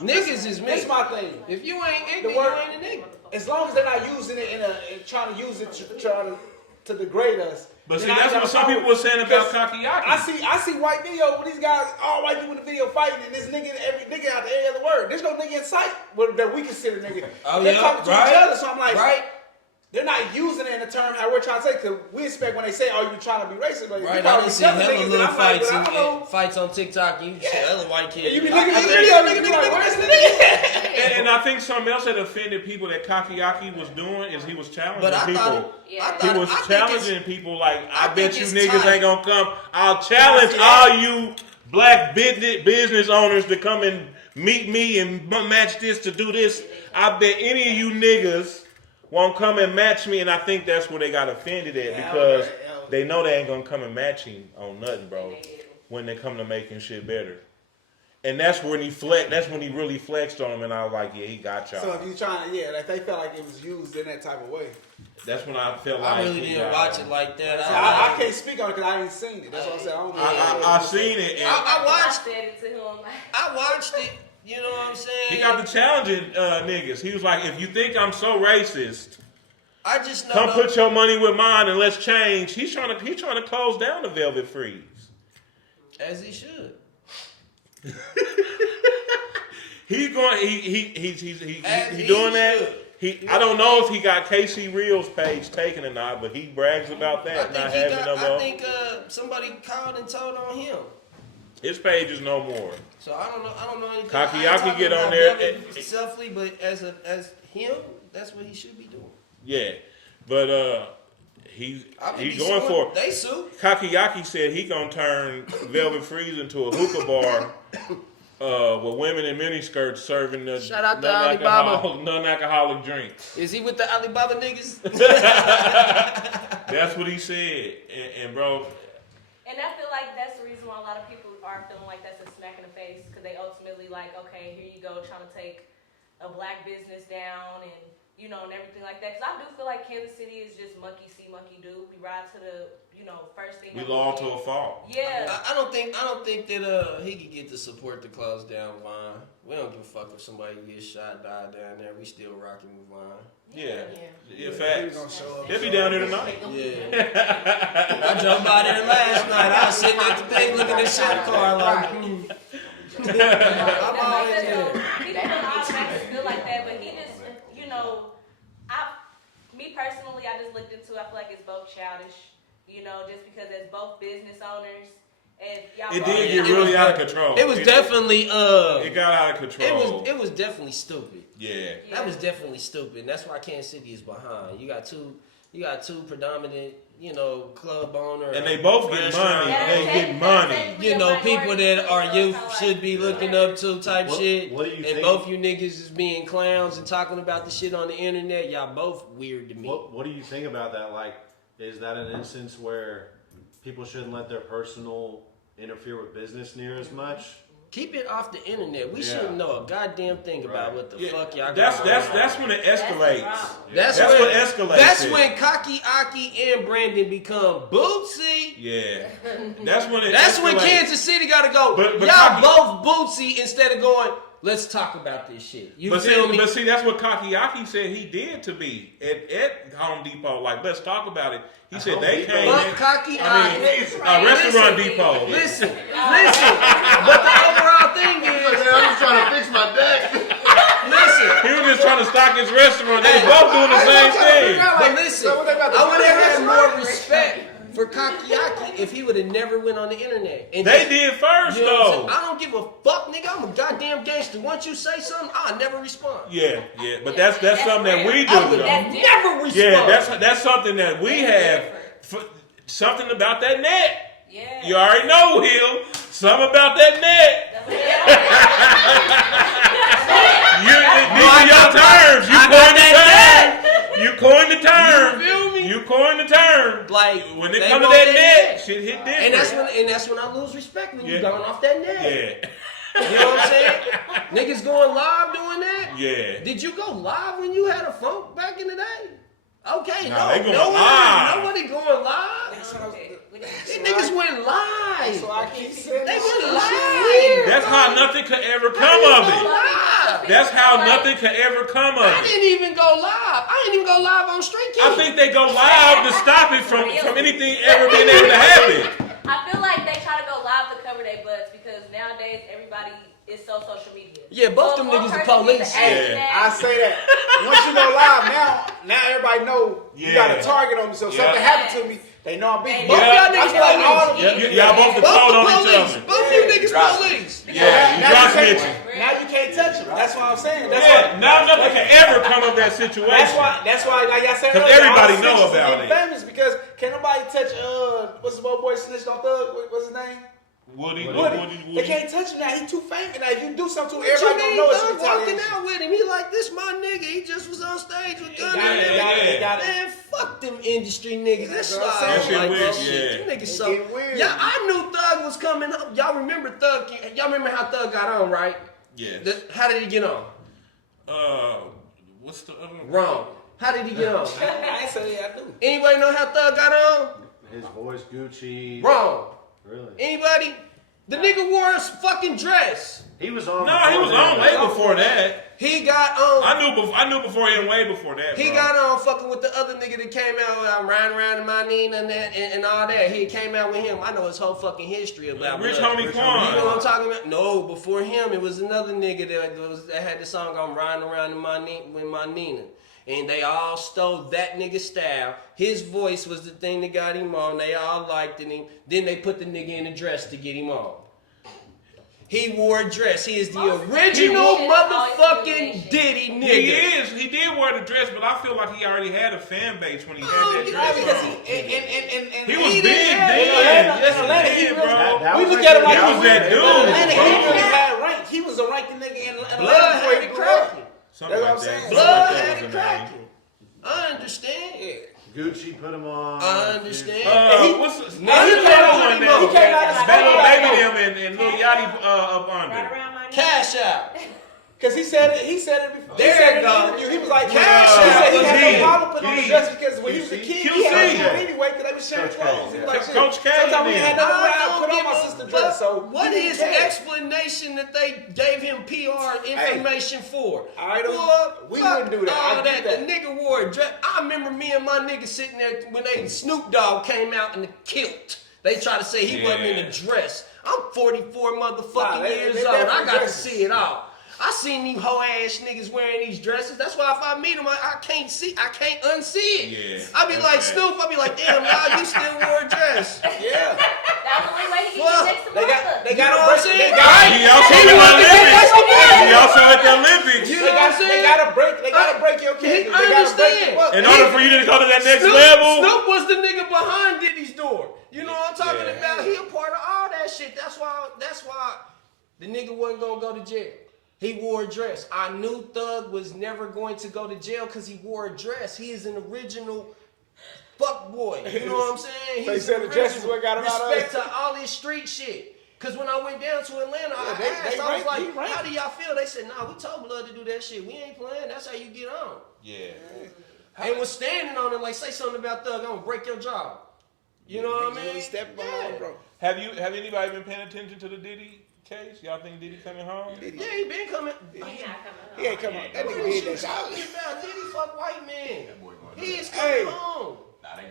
Niggas is me. That's my thing. If you ain't ignorant, The word- you ain't a nigga. As long as they're not using it in trying to use it to try to degrade us. But see, then I that's ain't what got some a people were saying about Because Kakiyaki. I see white video with these guys, all white people in the video fighting, and this nigga, every nigga out there, every other word. There's no nigga in sight that we consider nigga. Oh, They're yeah, talking to right, each other, so I'm like, right. they're not using it in the term how we're trying to say, because we expect when they say, oh, you trying to be racist, but Right, you I call done each seen other hella niggas, little and I'm like, fights but I don't know. and fights on TikTok. And you say other white kids. You be I looking at think- the video, nigga, be like, where's the nigga? And I think something else that offended people that Kakiyaki was doing is he was challenging But I people. thought, He was I think challenging people like, I bet think you it's niggas tight. ain't gonna come. I'll challenge all you black business owners to come and meet me and match this to do this. I bet any of you niggas won't come and match me, and I think that's where they got offended at because they know they ain't gonna come and match him on nothing, bro. When they come to making shit better. And that's when he That's when he really flexed on him, and I was like, yeah, he got y'all. So if you trying to, like they felt like it was used in that type of way. That's when I felt like I really he didn't got watch him. it like that. See, I can't speak on it because I ain't seen it. That's what I'm saying. I don't know. I seen it. And I watched. said it to him. I watched it. You know what I'm saying? he got the challenging niggas. He was like, if you think I'm so racist, I just know. come put your money with mine and let's change. He's trying to close down the Velvet Freeze. As he should. He's going. He As doing he that. should. I don't know if he got KC Reel's page taken or not, but he brags about that not having no more. I think somebody called and told on him. His page is no more. So I don't know anything. Kakiyaki I ain't talking get on about there Devin and- selfly, but as him, that's what he should be doing. Yeah, but he be going suing. for. They sue. Kakiyaki said he gonna turn Velvet Freeze into a hookah bar with women in miniskirts serving the Shout out to Alibaba. non-alcoholic drinks. Is he with the Alibaba niggas? That's what he said, and bro. And I feel like that's the reason why a lot of people are feeling like that's a smack in the face, because they ultimately like, okay, here you go, trying to take a black business down and, you know, and everything like that. Because I do feel like Kansas City is just monkey see, monkey do. We ride to the, you know, first thing. We that loyal see. to a fault. Yeah. I don't think that he could get the support to close down Vine. We don't give a fuck if somebody gets shot, die down there. We still rocking with Vine. Yeah, He facts. gonna show up. They'll be down there tonight. Yeah. I drove by there last night. I was sitting at the thing looking at shit car like, I'm always there. He doesn't automatically feel like that, but he just, you know, me personally, I just looked into it. I feel like it's both childish, you know, just because as both business owners. And y'all It both- did get really out of control. It was definitely It got out of control. it was definitely stupid. Yeah. That was definitely stupid. And that's why Kansas City is behind. You got two predominant, you know, club owner And they both get money. Yeah, They get money. You know, people that our youth should be looking up to type shit. What do you and think? both you niggas is being clowns and talking about the shit on the internet. Y'all both weird to me. What do you think about that? Like, is that an instance where people shouldn't let their personal interfere with business near as much? Keep it off the internet. We shouldn't know a goddamn thing about what the fuck y'all That's got going on. that's when it escalates. That's what escalates. That's it. when Kaki, Aki, and Brandon become Bootsy. Yeah. That's when it That's when escalates. Kansas City got to go. But y'all Kaki- both Bootsy instead of going, let's talk about this shit. You feel me? But see, that's what Kakiaki said he did to me at Home Depot. Like, let's talk about it. He said they came in. Kaki, Restaurant Depot. Listen. But the overall thing is, I'm just trying to fix my deck. listen. He was just trying to stock his restaurant. They both doing the same thing. But listen, I would have had more respect for Kakiaki if he would have never went on the internet. And They did first, you know what I'm though. saying? I don't give a fuck, nigga. I'm a goddamn gangster. Once you say something, I'll never respond. Yeah. But that's something that we do, I would though. never respond. Yeah, that's something that we have. Something about that net. Yeah. You already know, Will. Something about that net. These are your terms. You coined the term. You feel me? You coined the term. Like When it they comes to want that net, shit hit different. and that's when I lose respect when you Yeah. going off that net. Yeah. You know what I'm saying? Niggas going live doing that. Yeah. Did you go live when you had a funk back in the day? Okay, Nah, they going nobody, live. nobody going live. These niggas went live. So I keep saying They this went shit. live. That's how nothing could ever come of it. Live. That's how nothing could ever come of I it. didn't even go live. I didn't even go live on Street Key. I think they go live to stop it from anything ever being able to happen. I feel like they try to go live to cover their butts because nowadays everybody is so social media. Yeah, both them niggas the police. Yeah. I say that. Once you go live, now everybody know you got a Yeah. target on me. So if something happened to me, they know I'm beating. Both Yeah. y'all niggas I feel like all police. of them. Y'all both the Both told the on each police. other. Both you niggas Drop. police. Yeah, you Now drop you snitching. can't- Now you can't touch them. That's what I'm saying. That's Yeah, why. now nothing can ever come of that situation. That's why, like y'all said 'Cause earlier, everybody all the know snitches about get it. famous because can't nobody touch what's the boy snitched on Thug? What's his name? Woody. They can't touch him now. He too famous now. If you do something to him, What you everybody gonna mean? know it's Thug walking retaliation. out with him. He like, this my nigga. He just was on stage with Gunna. Yeah. Man, fuck them industry niggas. That's That's what I'm why I don't saying. like That that shit shit. weird, You niggas It so. get weird. Yeah, I knew Thug was coming up. Y'all remember Thug? Y'all remember how Thug got on, right? Yes. How did he get on? What's the other one? Wrong. How did he get on? I ain't say I do. Anybody know how Thug got on? His voice Gucci. Wrong. Really? Anybody? The nigga wore a fucking dress. He was on. No, he was on way before that. He got on. I knew before him way before that. He bro. got on fucking with the other nigga that came out with riding around in my knee and that and all that. He came out with him. I know his whole fucking history about Rich blood. Homie You Quan. know what I'm talking about? No, before him, it was another nigga that had the song "I'm Riding Around in My knee with my Nina," and they all stole that nigga style. His voice was the thing that got him on. They all liked him. Then they put the nigga in a dress to get him on. He wore a dress. He is the original motherfucking Diddy nigga. He did wear the dress, but I feel like he already had a fan base when he had that yeah, dress Because on. and He was he big didn't then. have- Yes, Atlanta, he he did, really- bro. That we was look like at him the- like that he was that was- dude. Atlanta, he bro. really had rank. He was the ranking nigga in Atlanta Blood before had he it grew up. cracking. Something That's like what I'm that. saying. Something Blood like that had was it the name. cracking. I understand. Gucci put him on. I understand. What's the Now he came out one with that him. He came out as Battle Flyguy. Baby them and Lil Yachty up under. Right around my neck. Cash out. Because he said it before. There he said you it in go. the interview. He was like, Cash he said he out. had Key. no problem putting on the Key. dress because when he was a kid, he had QC. to anyway because they was sharing Coach clothes. He was like, K. shit. Coach K Sometimes we then. had nothing to put on my sister dress. So what he is didn't the care. explanation that they gave him PR information for? I don't- Boy, we fuck wouldn't do that. all I get that. The nigga wore a dress. I remember me and my nigga sitting there when Snoop Dogg came out in the kilt. They tried to say he wasn't in a dress. I'm 44 motherfucking Nah, they years old. I definitely got to dresses. see it all. I seen these hoe ass niggas wearing these dresses. That's why if I meet them, I can't unsee it. Yeah, I be that's like right. Snoop. I be like, damn, y'all, you still wore a dress. Yeah. That was the only way he Well, could get next to They Martha. got You know to what I'm break. saying? They got He also at the Olympics. He also at the Olympics. You know what I'm saying? They got to break. They got to break your kid. I understand. In order for you to go to that next Snoop, level. Snoop was the nigga behind Diddy's door. You know what I'm talking Yeah. about? He a part of all that shit. That's why the nigga wasn't gonna go to jail. He wore a dress. I knew Thug was never going to go to jail because he wore a dress. He is an original fuck boy. You know what I'm saying? So you said the dress is what got him out of respect it? to all his street shit. Cause when I went down to Atlanta, I asked, I was like, how do y'all feel? They said, nah, we told Blood to do that shit. We ain't playing. That's how you get on. Yeah. And was standing on it like, say something about Thug, I'm gonna break your jaw. You know what I mean? Really stepping behind, bro. Have anybody been paying attention to the Diddy case? Y'all think Diddy coming home? Yeah, he been coming. He's not coming home. He ain't come on. That What nigga is did you that shit. talking about? Diddy fuck white man. That boy going He to is coming home.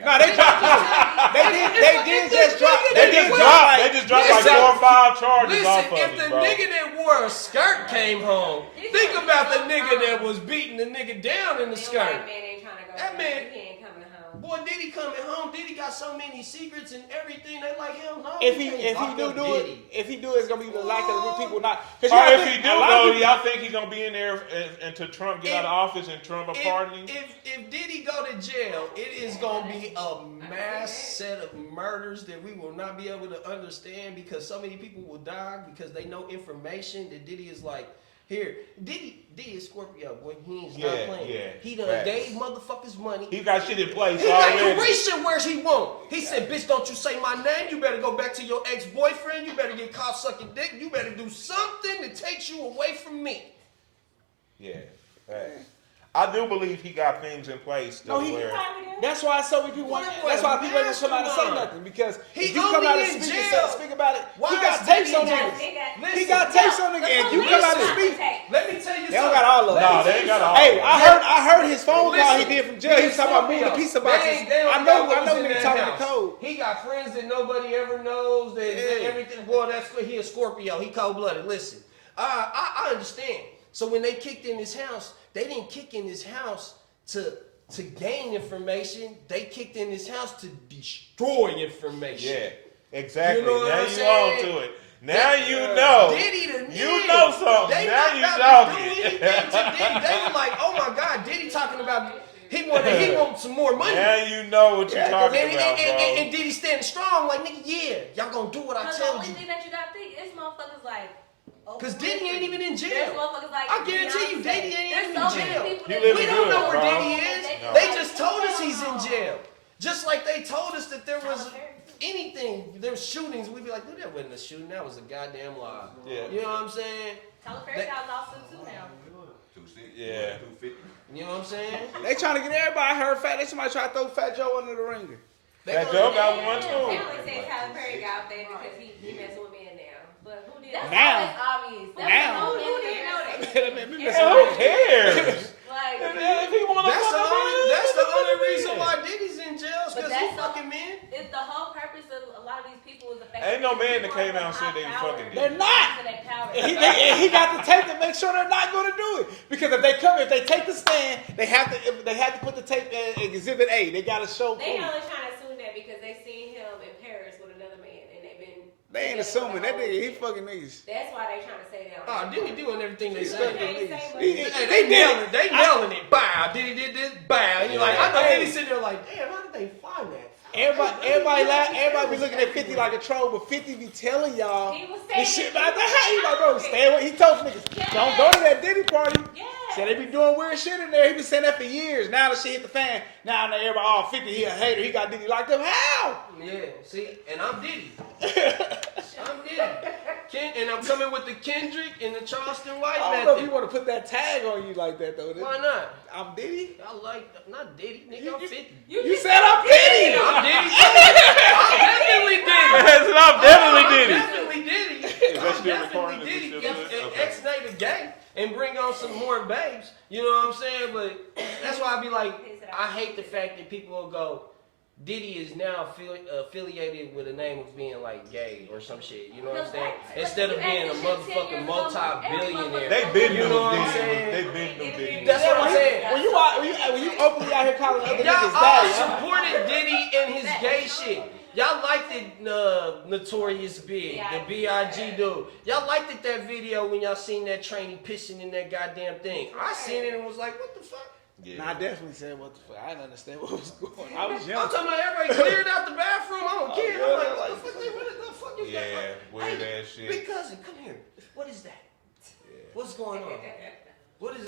Nah, they dropped. They did just drop. They just dropped like 4 or 5 charges Listen, off of if it, the bro. nigga that wore a skirt came home, think about the nigga that was beating the nigga down in the skirt. White man ain't trying to go. That man- He ain't coming home. Boy, Diddy coming home. Diddy got so many secrets and everything. They like, hell no. If we he can't lock up do it, Diddy. if he do it, it's gonna be the lack of the people not. Or if he do though, y'all think he's gonna be in there until Trump get out of office and Trump a pardon? If Diddy go to jail, it is gonna be a mass set of murders that we will not be able to understand because so many people will die because they know information that Diddy is like, here, Diddy is Scorpio, boy. He ain't not playing. Yeah, He done facts. gave motherfuckers money. He got shit in place He got already. Carisha where he want. He said, bitch, don't you say my name. You better go back to your ex-boyfriend. You better get caught sucking dick. You better do something that takes you away from me. Yeah, facts. I do believe he got things in place. No, though, where That's why so many people want. That's why people ain't gonna come out and say nothing because He if you come only out in and jail. speak about it, Why he got is tapes Diddy on in jail? niggas. He got tapes on niggas, and you come out and speak. Let me tell you something. They don't got all of them. No, they ain't got all. Hey, I heard his phone call he Listen, did from jail. He was talking about moving the pizza boxes. I know nigga talking to code. He got friends that nobody ever knows. That everything. Boy, he a Scorpio. He cold blooded. Listen, I understand. So when they kicked in his house, they didn't kick in his house to gain information. They kicked in his house to destroy information. Yeah, exactly. You know what now I'm you saying? on to it. Now you know. Diddy the You nigga. know something. They Now not you about to talking. do anything to Diddy. They were like, oh my God, Diddy talking about he wants some more money. Now you know what you're talking and, about, bro. and Diddy standing strong, like nigga, yeah, y'all gonna do what I Because the tell only you. thing that you gotta think is motherfuckers like. Cause Diddy ain't even in There's jail. motherfuckers like. I guarantee you, Beyonce. Diddy ain't There's even so in many jail. people He that living We don't know where bro. Diddy is. No. They just told us he's in jail. Just like they told us that there was anything, there was shootings. We'd be like, dude, that wasn't a shooting. That was a goddamn lie. Yeah. You know what I'm saying? Tyler Perry got a lawsuit too now. 260, Yeah. 250. You know what I'm saying? They trying to get everybody. I heard Fat. They somebody try to throw Fat Joe under the ringer. Fat Joe got one too. They only say Tyler Perry got there because he messing with men now. But who did That's Now. always obvious. That's Now. who didn't know that? Yeah, who cares? Like, If he want to That's fuck that's the only man. reason why Diddy's in jail But because that's he fucking men. it's the whole purpose of a lot of these people is the fact Ain't no that man that people came are out and said they power. fucking did. They're not. To that power. And he got the tape to make sure they're not going to do it because if they take the stand, they have to put the tape in Exhibit A. They got to show. They only trying to assume that because they seen him in Paris with another man and they've been. They ain't together assuming for that the whole nigga. He year. fucking niggas. That's why they trying to say that. Oh, Diddy doing everything they say. They say what He- Hey, they did it. They nailing it. Bow. Diddy did this. Bow. You like, I know Hey. Diddy sitting there like, damn, how did they find that? Everybody be looking at 50 like a troll, but 50 be telling y'all He was this saying shit about the hell. He like, bro, stay away. He told niggas, don't go to that Diddy party. Yeah. Said they be doing weird shit in there. He been saying that for years. Now the shit hit the fan. Now everybody, oh, 50, he a hater. He got Diddy locked up. How? Yeah, see, and I'm Diddy. I'm Diddy. And I'm coming with the Kendrick and the Charleston White I don't know if method. you want to put that tag on you like that, though. Why not? I'm Diddy? I like, not Diddy, nigga, I'm 50. You said I'm Diddy! I'm Diddy. I'm definitely Diddy. I'm definitely did it. Definitely Diddy. Is that I'm still definitely recording? Is it Diddy. still Yes, good? and Okay. X-Nay the gay and bring on some more babes. You know what I'm saying? But that's why I be like, I hate the fact that people will go, Diddy is now affiliated with a name of being like gay or some shit. You know what I'm saying? Instead of being a motherfucking multi-billionaire. They been You them know what I'm Diddy. saying? They been them Diddy. That's what I'm saying. When you openly out here calling other Y'all niggas all daddy, supported Diddy and his gay shit. Y'all liked it, Notorious Big, the B.I.G. dude. Y'all liked it, that video when y'all seen that trainee pissing in that goddamn thing. I seen it and was like, what the fuck? Yeah. Nah, I definitely said what the fuck. I didn't understand what was going on. I was young. I'm talking about everybody cleared out the bathroom. I'm a kid. I'm like, what the fuck? What the fuck is that? Yeah, weird ass shit. Big cousin, come here. What is that? What's going on? What is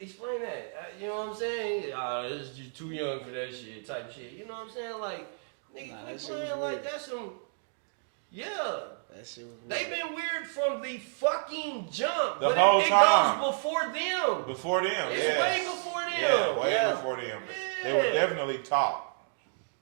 explain that. You know what I'm saying? This is just too young for that shit type shit. You know what I'm saying? Like, nigga, Nah, we that shit was playing like weird. that's some. Yeah. That shit was They've weird. been weird from the fucking jump. The but whole it time. goes before them. Before them, It's yes. way before them. Yeah, way Yeah. before them. Yeah. They were definitely top.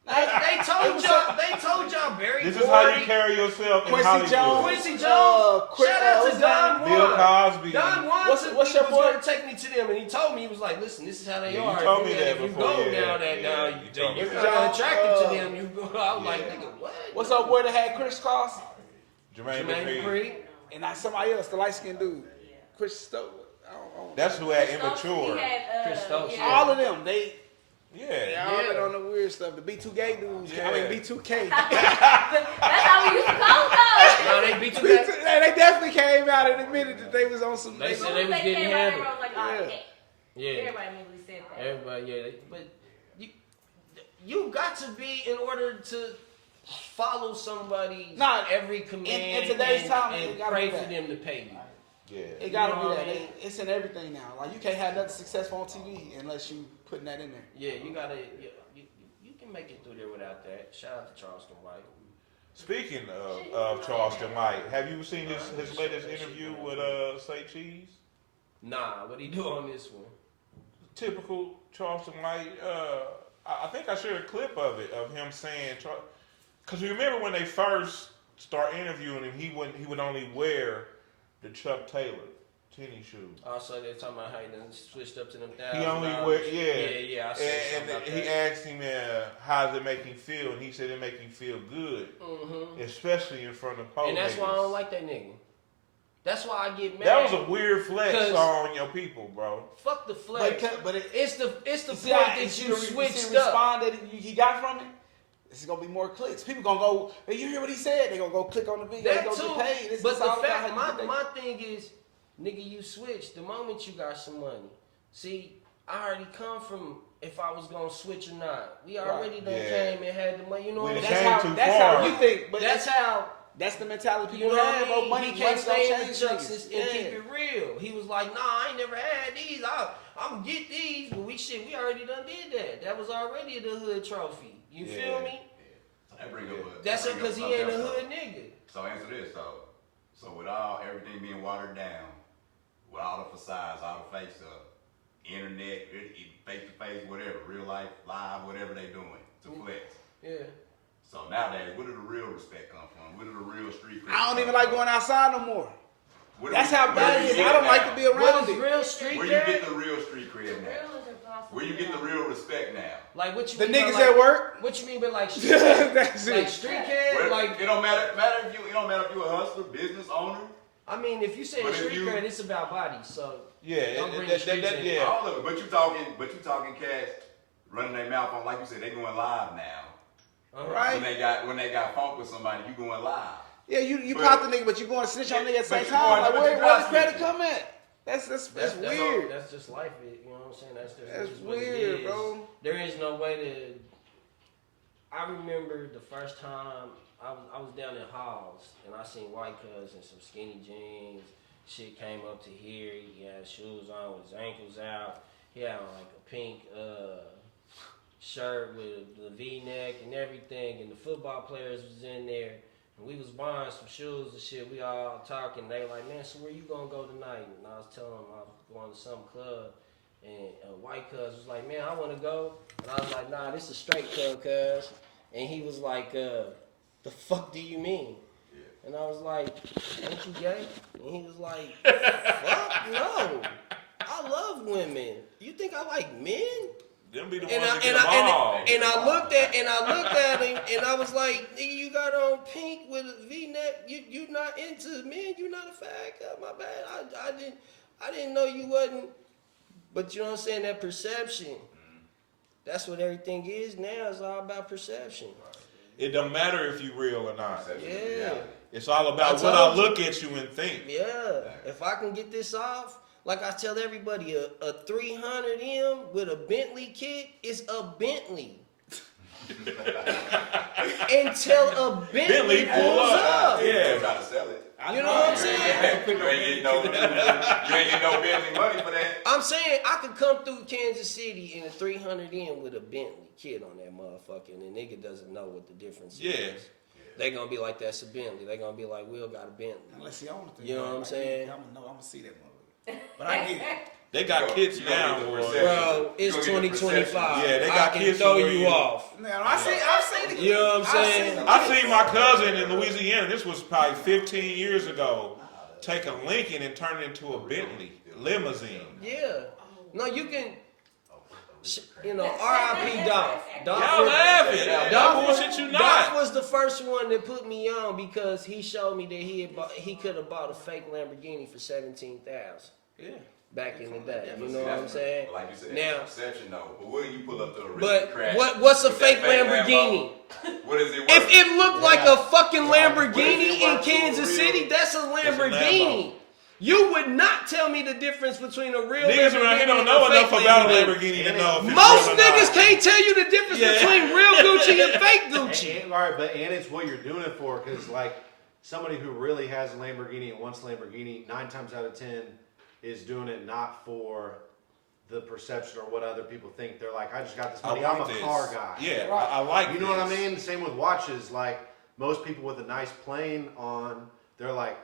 They told y'all Barry This is how you Gordy, carry yourself in Quincy Hollywood. Jones. Quincy Jones. Shout Shout out to Don Juan. Bill Cosby. Don Juan What's said your he was boy? going to take me to them, and he told me, he was like, listen, this is how they Yeah, are. you told me If that you before, go yeah. down that Yeah, now, you told me you're that. not attracted to them. You go, I was like, Yeah. nigga, what? What's up, boy? That had Chris Cross Jermaine Jermaine Dupri. Dupri. and somebody else, the light skinned dude, Chris Stokes. I don't That's who had He immature. had, Chris Stokes, yeah. all of them. They Yeah. all been on the weird stuff. The B2 gay dudes. I mean Yeah. B2K. That's how we used to call them. No, they beat you back. They definitely came out and admitted that they was on some. They As said soon they as was they getting came out, handled. everyone was like, oh, Yeah. okay. Yeah. Everybody immediately said that. Everybody, yeah. But you got to be in order to follow somebody Nah, every command in today's and, time, and you gotta pray do for that. them to pay you. Yeah. It gotta You know be what that. I mean? It's in everything now. Like you can't have nothing successful on TV unless you putting that in there. Yeah, you gotta. You can make it through there without that. Shout out to Charleston White. Speaking of Charleston White, have you seen his latest interview with Say Cheese? Nah, what he do on this one? Typical Charleston White. I think I shared a clip of it of him saying, because you remember when they first start interviewing him, he would only wear the Chuck Taylor tennis shoes. Also, they're talking about how he done switched up to them He $1,000. only wear yeah. Yeah, I said something And about he that. asked him, how does it make him feel? And he said it make him feel good, especially in front of police. And that's why I don't like that nigga. That's why I get mad. That was a weird flex 'Cause- on your people, bro. Fuck the flex. But It's the you point see how that you switched the up. respond that he got from it. This is gonna be more clicks. People gonna go. Hey, you hear what he said? They gonna go click on the video. They That gonna too. get paid. This But is the all about fact, how you get my thing is, nigga, you switched the moment you got some money. See, I already come from if I was gonna switch or not. We already done Yeah. came and had the money. You know We what I'm done That's came saying? how. too That's far. how you think. But That's how. that's the mentality You people know what have. I mean? Money, He can't stay in the change Chucks niggas. and keep it real. He was like, nah, I ain't never had these. I'm gonna get these. But we already done did that. That was already the hood trophy. You Yeah. feel me? That bring up a, That's that it bring because up he ain't a something else, hood nigga. though. So answer this though. So with everything being watered down, with all the facades, all the fake stuff, internet, face to face, whatever, real life, live, whatever they doing to flex. Yeah. So nowadays, where did the real respect come from? Where did the real street? I don't cred even come like from? going outside no more. Where do That's we- how where bad do it you is. get I don't it like now? to be around What is it. real street Where you cred? get the real street cred now? Real is impossible. Where you get the real respect now? Like what you The mean by niggas like, at work. What you mean by like street That's like it. street cred? Where, Like it don't matter if you a hustler, business owner. I mean, if you say But if street you- cred, it's about bodies. So Yeah, Don't bring the streets in. yeah. All of it. But you talking cats running their mouth on, like you said, they going live now. Right. When they got funk with somebody, you going live. Yeah, you But- pop the nigga, but you going to snitch on nigga at the But same you time. going- Like but where you does got credit snitching. come at? That's that's weird. That's just life. You know what I'm saying? That's That's just what it weird, is. bro. There is no way to. I remember the first time I was down in Halls and I seen white cuz in some skinny jeans. Shit came up to here. He had shoes on with his ankles out. He had on like a pink shirt with the V-neck and everything. And the football players was in there. And we was buying some shoes and shit. We all talking. They like, man, so where you gonna go tonight? And I was telling them I was going to some club. And a white cuz was like, man, I want to go. And I was like, nah, this is straight club, cuz. And he was like, the fuck do you mean? Yeah. And I was like, ain't you gay? And he was like, fuck no. I love women. You think I like men? Them be the And ones I, that and, get I, them all. and I looked at him and I was like, nigga, you got on pink with a V-neck. You not into men. You not a fag. My bad. I didn't know you wasn't. But you know what I'm saying? That perception. That's what everything is now. It's all about perception. It don't matter if you real or not. Yeah. It's all about I what told I you. look at you and think. Yeah. If I can get this off, like I tell everybody, a 300M with a Bentley kit is a Bentley. Until a Bentley pulls up. Yeah. Trying to sell it. You know what I'm saying? You ain't getting no Bentley money for that. I'm saying I could come through Kansas City in a 300M with a Bentley kit on that motherfucker, and the nigga doesn't know what the difference Yeah. is. they gonna be like, that's a Bentley. They gonna be like, Will got a Bentley. Unless he owns it. You know what I'm saying? I'm gonna see that motherfucker. But I get it. They got kids You gonna now, get the boy. perception. Bro, it's You gonna get the 2025. Yeah, they got I can kids throw where you you- off. Now, I've seen it. You know what I'm saying? I seen my cousin in Louisiana. This was probably 15 years ago. Take a Lincoln and turn it into a Bentley limousine. Yeah. No, you can. You know, R.I.P. Dolph. Y'all laughing? Y'all bullshit you Dolph not. was the first one that put me on because he showed me that he could have bought a fake Lamborghini for $17,000 Yeah. back in the day. You know what I'm saying? Like you said, Now, perception though. But when you pull up to a risk but crash, what's a with fake that Lamborghini? Lambo, what is it worth? If it looked like a fucking What is Lamborghini it in worth to a Kansas real- City, that's a Lamborghini. You would not tell me the difference between a real Niggas around here Lamborghini don't and know a fake enough about a Lamborghini. Lamborghini to know if it's Most real or niggas not. can't tell you the difference Yeah. between real Gucci and fake Gucci. And, all right, but it's what you're doing it for, because like somebody who really has a Lamborghini and wants a Lamborghini, 9 times out of 10 is doing it not for the perception or what other people think. They're like, I just got this I money. I'm want a this. car guy. Yeah, I like You know what I this. mean? Same with watches. Like most people with a nice plane on, they're like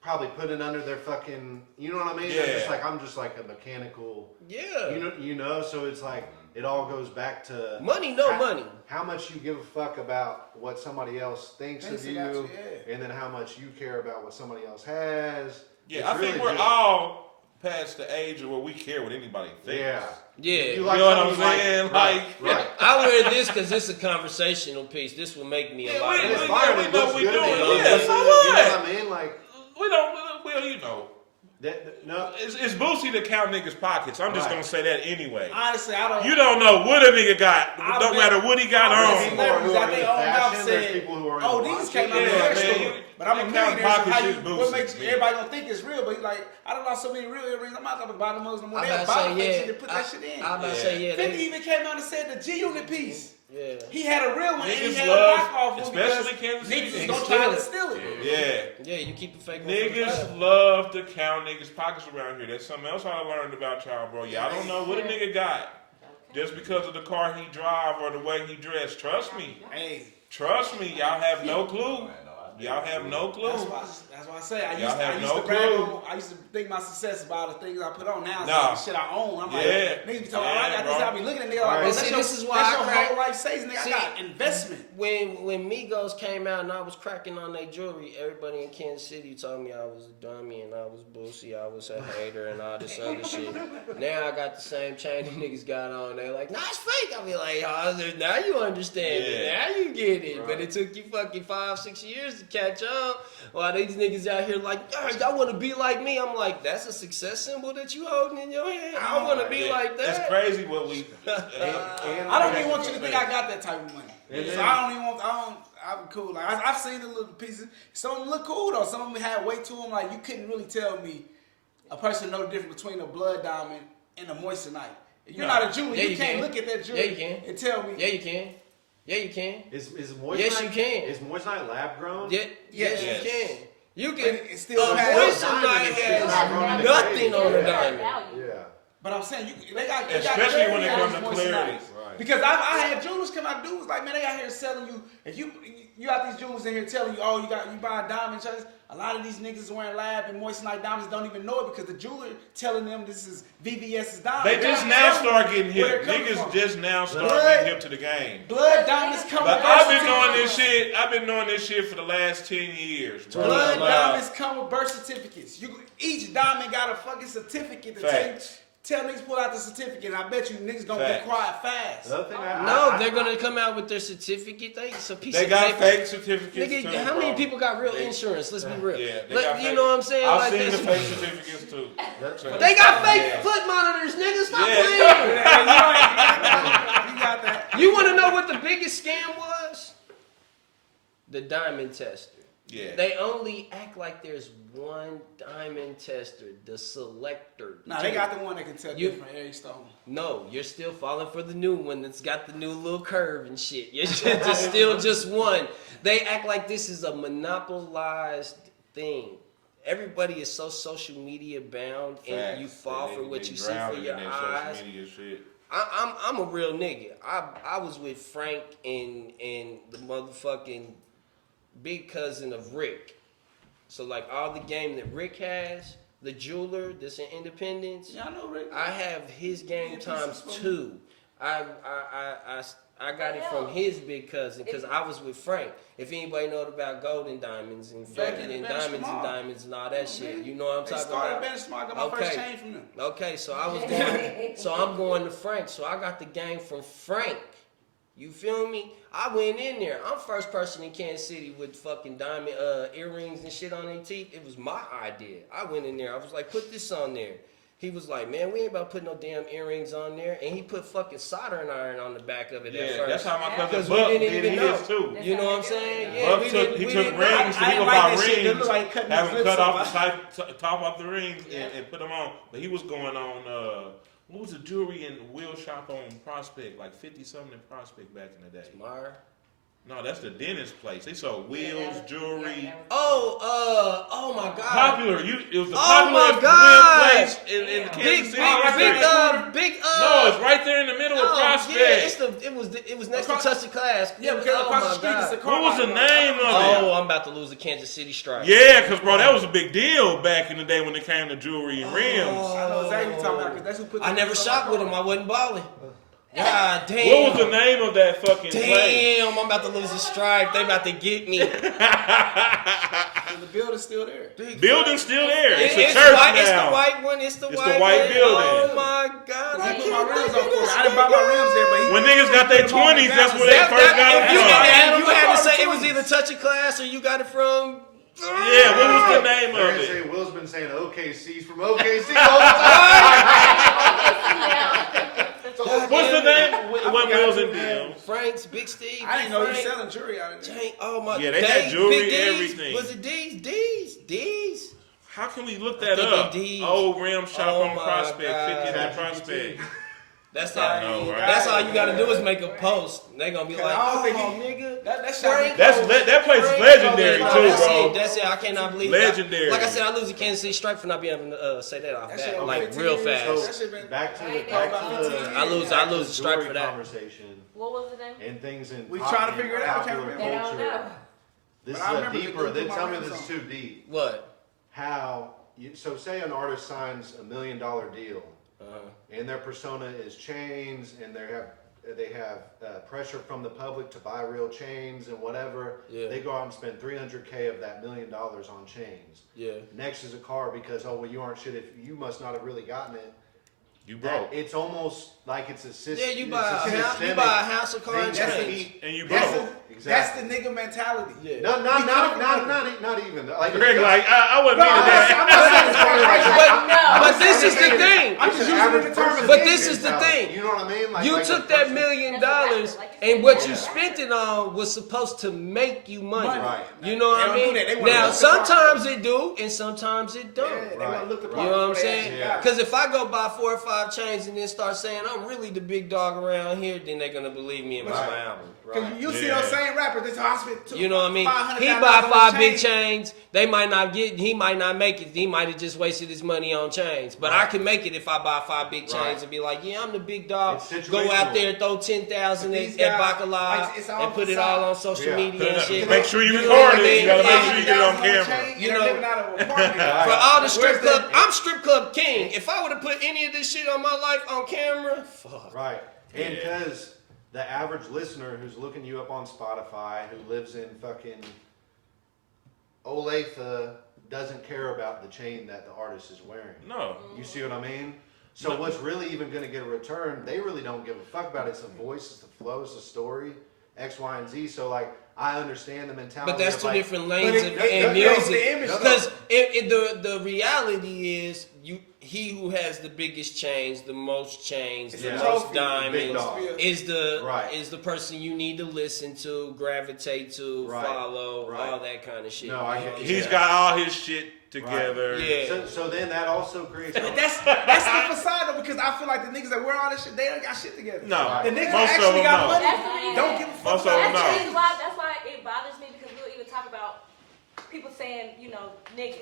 probably putting it under their fucking. You know what I mean? They're just Yeah. like, I'm just like a mechanical. Yeah. You know. So it's like it all goes back to Money, no money. how much you give a fuck about what somebody else thinks of you, about you, yeah. and then how much you care about what somebody else has. Yeah, It's I think really we're just- all past the age of where we care what anybody thinks. Yeah. Yeah. You You like know what I'm something like- saying? right, Like, right. I wear this because it's a conversational piece. This will make me a Yeah, lot we- of It's money. fine, we it know looks we good, doing it it. looks Yeah, good, so you what? know what I mean? Like we don't. Well, you know, no. it's Boosie to count niggas' pockets. I'm just Right. gonna say that anyway. Honestly, I don't. You don't know what a nigga got. I Don't bet- matter what he got I bet on. celebrities out their own mouth Fashion, there's said, people who are "Oh, into these watches. came out of Yeah, the man, store." you- But I'm a you count millionaire, so pockets how you? is What Boosie, makes man. everybody gonna think it's real? But he's like, I don't know so many real earrings. I'm not talking about the mugs no more. I'm They'll about to buy say, the fake shit yeah. and put that shit in. I'm about to Yeah. say, yeah. 50 They, even came out and said the G Unit piece. yeah. He had a real one and he Niggas had love- a knockoff one especially because Kansas City niggas is niggas gonna steal try to it. steal it. Yeah. Yeah, you keep a fake one. for the Niggas file. love to count niggas' pockets around here. That's something else I learned about y'all, bro. Y'all don't know what a nigga got just because of the car he drive or the way he dressed. Trust me. Hey, Trust me. Y'all have no clue. Y'all have no clue. that's why I say I Y'all used, to, I have used no to brag clue. on. I used to think my success about the things I put on. Now it's Nah. like the shit I own. I'm Yeah. like, niggas be talking. Yeah, I got this. bro. I be looking at niggas like, Right. bro, And that's see, your, this is why that's I your crack- whole life savings. Nigga, See, I got investment. When Migos came out and I was cracking on their jewelry, everybody in Kansas City told me I was a dummy and I was Boosie, I was a hater and all this other shit. Now I got the same chain the niggas got on. They're like, nah, it's fake. I be like, oh, now you understand it. Yeah. Now you get it. Right. But it took you fucking 5-6 years to catch up. While these niggas out here like, y'all want to be like me. I'm like, that's a success symbol that you holding in your hand. I want to be Yeah. like It's that. crazy what we. I don't even want you to think I got that type of money. Yeah. So I don't even want. I'm cool. Like I've seen the little pieces. Some of them look cool though. Some of them had weight to them. Like you couldn't really tell me a person know the difference between a blood diamond and a moissanite. If you're No. not a jeweler, Yeah, you you can't can. look at that Yeah, jewelry you can. and tell me. Yeah, you can. Yeah, you can. Is moissanite? Yes, you can. Is moissanite lab grown? Yeah, yes, Yes. you can. You But can. it still A has moissanite It's not grown in has the nothing cage. on a Yeah. diamond. Yeah. But I'm saying they got Especially when clarity it on comes this to moissanite. clarity. Right. Because I had jewelers come out, dudes like, man, they out here selling you. If you got these jewelers in here telling you, oh, you buying diamond chains. A lot of these niggas wearing lab and moissanite diamonds don't even know it because the jeweler telling them this is VVS's diamond. They just now start getting where hip. it coming Niggas from. just now start Blood. getting hip to the game. Blood diamonds come But with I've birth been doing this certificates. shit. I've been doing this shit for the last 10 years, bro. Blood Like, diamonds come with birth certificates. Each diamond got a fucking certificate to Facts. tell niggas pull out the certificate, and I bet you niggas gonna Facts. get quiet fast. The other thing No, they're gonna come out with their certificate. It's a piece They of got paper. fake certificates Nigga, too, how bro. many people got real insurance? Let's be real. Yeah, they Like, got you fake- know what I'm saying? I've Like seen the this- fake certificates too. They got fake Yeah. foot monitors, nigga. Stop Yeah. playing. You got that. You want to know what the biggest scam was? The diamond tester. Yeah. They only act like there's one diamond tester, the selector. Nah, they got the one that can tell You- different every stone. No, you're still falling for the new one that's got the new little curve and shit. You're just still just one. They act like this is a monopolized thing. Everybody is so social media bound, and you fall for what you see for your eyes. I'm a real nigga. I was with Frank and the motherfucking big cousin of Rick. So like all the game that Rick has, the jeweler that's in Independence. Yeah, I know Rick. I have his game times 2. I got it from his big cousin because I was with Frank. If anybody knows about golden diamonds and fucking and diamonds and all that shit, you know what I'm talking about? I got my first chain from them. Okay, so I was going, so I'm going to Frank. So I got the game from Frank. You feel me? I went in there. I'm first person in Kansas City with fucking diamond earrings and shit on their teeth. It was my idea. I went in there. I was like, put this on there. He was like, man, we ain't about to put no damn earrings on there. And he put fucking soldering iron on the back of it at first. That's how my cousin Because Buck we didn't did even know. his too. You know what I'm saying? Yeah, Buck he took rings, so he would buy rings, have them cut off the top off the rings and put them on. But he was going on, what was the jewelry and wheel shop on Prospect, like 50-something in Prospect back in the day? Meyer? No, that's the dentist place. They sold wheels, jewelry. Oh my God. Popular. It was the Oh my popular God. place in Kansas City. No, it's right there in the middle of Prospect. Yeah, it was next to Touch the Class. Yeah, because across the street is the car. What was the name of it? Oh, I'm about to lose the Kansas City strike. Yeah, because, bro, that was a big deal back in the day when it came to jewelry and rims. I know exactly what you're talking about because that's who put. I never shopped with him. I wasn't balling. God damn. What was the name of that fucking place? Damn, I'm about to lose a stripe. They about to get me. The building's still there. Building's still there. It's a It's church white, now. It's the white one. It's the white white one. building. Oh my God. I put my rims on for it. I didn't buy my rims there, but When niggas got their 20s, that's where they first got If you them from. had to say it was either Touch a Class or you got it from. Yeah, what was the name of They're gonna it? say Will's been saying OKC's from OKC all the time. What's the name? What Wills and Deals? Frank's, Big Steve. I didn't know he was Frank. selling jewelry out of there. Dang, oh my. Yeah, they had jewelry, Big D's. everything. Was it D's? How can we look I that think up? D's. Old Rim Shop Oh on my Prospect, God. 50th and Prospect. That's I all. know, right? That's all you gotta do is make a post. They gonna be like, I don't think oh, nigga. That Frank. That place is legendary No, too, that's bro. it. That's it. I cannot believe Legendary. Like I said, I lose the Kansas City strike for not being able to say that off That shit that, over like 15 real years old. fast. That shit been- Back to I lose the stripe jewelry for that. conversation What was the name? and things in We pop- trying to figure it out, popular can't They don't culture. know. This But I is a remember deeper. they They put tell my me rims this is on. too deep. What? How? So say an artist signs $1 million deal, and their persona is chains, and they have pressure from the public to buy real chains and whatever. Yeah. They go out and spend $300K of that $1 million on chains. Yeah. Next is a car because you aren't shit if you must not have really gotten it. You broke. It's almost like it's a system. Yeah, you buy a house, a car, and change. And you That's broke. That's the nigga mentality. Yeah. Not even. Like, Greg, like, I wouldn't No, mean I'm that. not saying But this is the thing. I'm just using it in terms of. But this is the thing. You know what I mean? Like, You like took a that person- $1 million and what you spent it on was supposed to make you money. Right. You know what I They don't mean? do that. They wanna Now look the part. sometimes it do and sometimes it don't. Yeah, they want to look the You part know what I'm before they saying? actually got it. Because if I go buy 4 or 5 chains and then start saying I'm really the big dog around here, then they're gonna believe me and buy my album. Cause you see those same rappers, they say, I spent You know what I mean? He $500,000 buy on 5 this big chain. chains. He might not make it. He might have just wasted his money on chains. But I can make it if I buy 5 big chains Right. and be like, yeah, I'm the big dog. It's Go out situational. there and throw 10,000 These at guys, Bacala like, it's all and put it facade. all on social Yeah. media and shit. Make sure you You know record what I it. mean? You gotta make Yeah. sure you get it on camera. You You know, know, living out of an apartment. For all the strip Where's club, that- I'm strip club king. If I would have put any of this shit on my life on camera, fuck. Right. And because the average listener who's looking you up on Spotify, who lives in fucking Olathe, doesn't care about the chain that the artist is wearing. No. You see what I mean? So what's really even going to get a return, they really don't give a fuck about it. It's the voice, it's the flow, it's the story, X, Y, and Z. So, like, I understand the mentality But that's of, two like, different lanes But in it music. the image, Because the reality is he who has the biggest chains, the most chains, It's the a most trophy. Big diamonds dog. is the Right. person you need to listen to, gravitate to, Right. follow, Right. all that kind of shit. No, I You know get what I'm He's saying? got all his shit together. Yeah. So then that also creates. But that's the facade though, because I feel like the niggas that wear all this shit, they don't got shit together. No. The niggas Most that of actually them got no. money That's the reason. don't give a fuck Most of about them that no. shit. That's why it bothers me because we'll even talk about people saying, you know, nigga.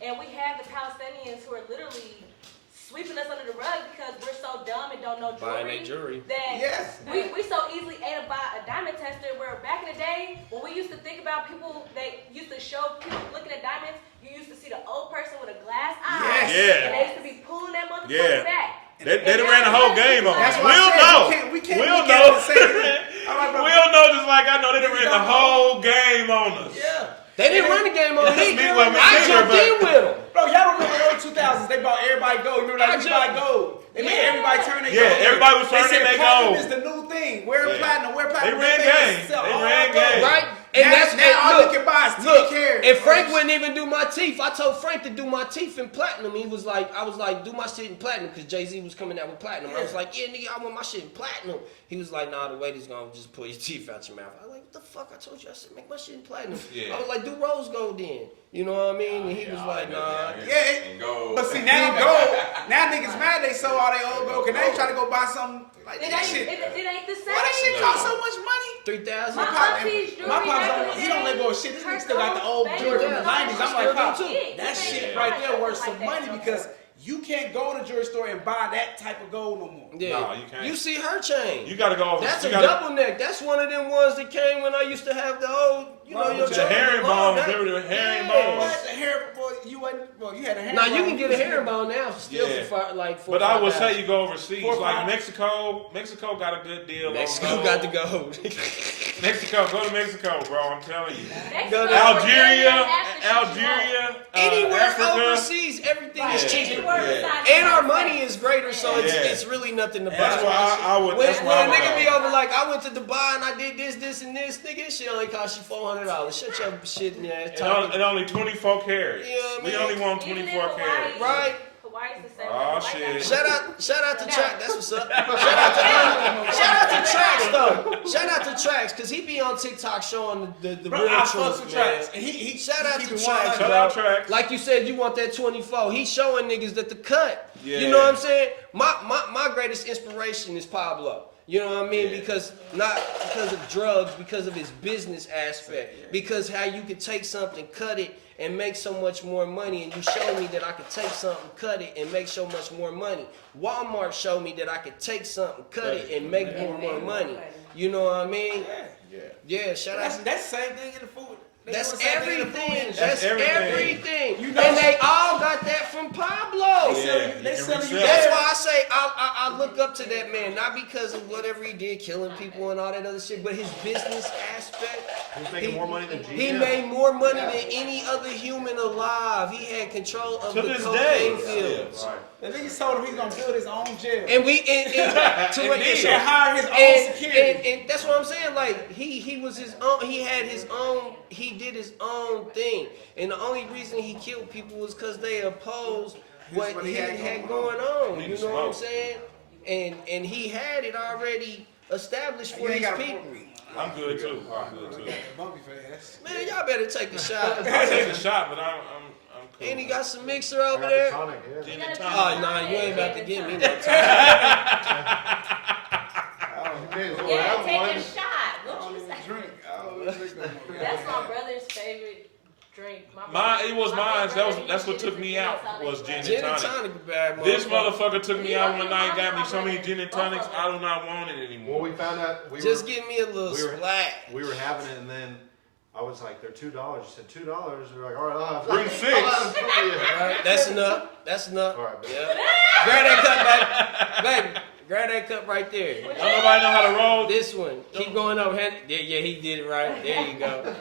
And we have the Palestinians who are literally sweeping us under the rug because we're so dumb and don't know Buying jewelry. their jewelry. That Yes. we so easily ate to buy a diamond tester where back in the day, when we used to think about people that used to show people looking at diamonds, you used to see the old person with a glass eye. Yes. Yeah. And they used to be pulling that motherfucker Yeah. back. They done ran the whole game on us. That's why We'll I know. said we can't We'll look know. at it and say, I'm like, bro, We'll know just like I know they done Niggas ran the don't know. whole game on us. yeah. They didn't run the game on me. Me, well, me I neither, jumped but- in with them. Bro, y'all remember the early 2000s? They bought everybody gold. You remember I like everybody gold? They made everybody turn their Yeah, gold. everybody was They turning said their platinum gold. is the new thing. Wear Yeah. platinum. Wear They platinum. ran made game. us sell They all ran our gold. game. Right? And now, that's now all look, you can buy is 10 look, carats. and Frank wouldn't even do my teeth. I told Frank to do my teeth in platinum. He was like, I was like, do my shit in platinum because Jay-Z was coming out with platinum. I was like, yeah, nigga, I want my shit in platinum. He was like, nah, the waiter's gonna just pull your teeth out your mouth. I was like, what the fuck? I told you I said make my shit in platinum. Yeah. I was like, do rose gold then. You know what I mean? And he was like, nah. Yeah, And go. but see now gold. Now niggas mad they sold all their old gold. Cause they try to go buy something like It that ain't, shit. it ain't the same. Why that shit cost so much money? 3,000. My aunties jewelry My pops back in don't. the He don't day, let go of shit. This her nigga still got the old gold jewelry from the bangers, 90s. I'm like, still Pop, do too. that You shit can't right buy there nothing worth like some that money no because you can't go to the jewelry store and buy that type of gold no more. Yeah. Nah, you can't. You see her chain. You gotta go over. That's you a gotta, double neck. That's one of them ones that came when I used to have the old, you know, your The The chain. herringbone. That- Remember the herringbone? Yeah. What the hair? Boy, you wasn't. Well, you had a hair. Now you can get a herringbone now, still Yeah. for like 4 But I would 5,000. say you go overseas, 4 or like 5. Mexico. Mexico got a good deal. Mexico on gold. got the gold. Mexico, go to Mexico, bro. I'm telling you. Mexico, Algeria, after she Algeria, Anywhere Africa. overseas, everything is Right. cheaper. Anywhere Yeah. besides And our the money States. is greater, so Yeah. it's really nothing to buy. That's why I would. When, That's when why I a would nigga be go. over like, I went to Dubai and I did this, and this, nigga, this shit only cost you $400. Shut your shit in there. And only 24 carats. You know what I We mean? only want Even in 24 Hawaii, carats. Right. Hawaii's the same. Oh, Like shit. that. Shout out to Track. That's what's up. Shout out to Tracks though. Shout out to Tracks because he be on TikTok showing the Bro, real I truth, fucks with man. Tracks. And he Shout out keep to it Tracks, 100. Shout out Tracks. Like you said, you want that 24. He's showing niggas that the cut. Yeah. You know what I'm saying? My greatest inspiration is Pablo. You know what I mean? Yeah. Because not because of drugs, because of his business aspect. Because how you could take something, cut it, and make so much more money. And you showed me that I could take something, cut it, and make so much more money. Walmart showed me that I could take something, cut it, and make more money. You know what I mean? Yeah, shout out. That's the same thing in the food. They That's doing the same thing in the food everything. industry. That's everything. everything. You know- And they all got that from Pablo. They sell you- they can selling you resell. That's why I say I look up to that man, not because of whatever he did, killing people and all that other shit, but his business aspect. He's making more money than He GM. made more money than any other human alive. He had control of To the this cocaine day. fields. The niggas told him he's gonna build his own jail. And we to what Indeed. and hire his own security. and that's what I'm saying. Like he was his own. He had his own. He did his own thing. And the only reason he killed people was because they opposed what he had going on. You know what I'm saying? And he had it already established for You ain't his gotta people. prove it. I'm good too. I'm good too. Bumpy face. Man, y'all better take a shot. I take a shot, but I'm cool. And he got some mixer over I got there. the tonic, yeah. Gin and Oh, tonic. nah, you ain't about to get me no time. Yeah, take a shot. What you say? Drink. I don't even drink no more. That's my brother's favorite drink. It was mine. That's what took me out was gin Gin and and tonic. tonic, bad This motherfucker. motherfucker took me out one night, got me so many gin and tonics. I do not want it Well, anymore. we found out Just give me a little we were- splat. we were having it, and then I was like, "They're $2." You said $2. We're like, "All right, I'll have Bring I'll 6. have some for you." Right, that's enough. That's enough. All right, baby. Yeah. Grab that cup, baby. Grab that cup right there. Don't nobody know how to roll. This one. Keep going up. Yeah, he did it right. There you go.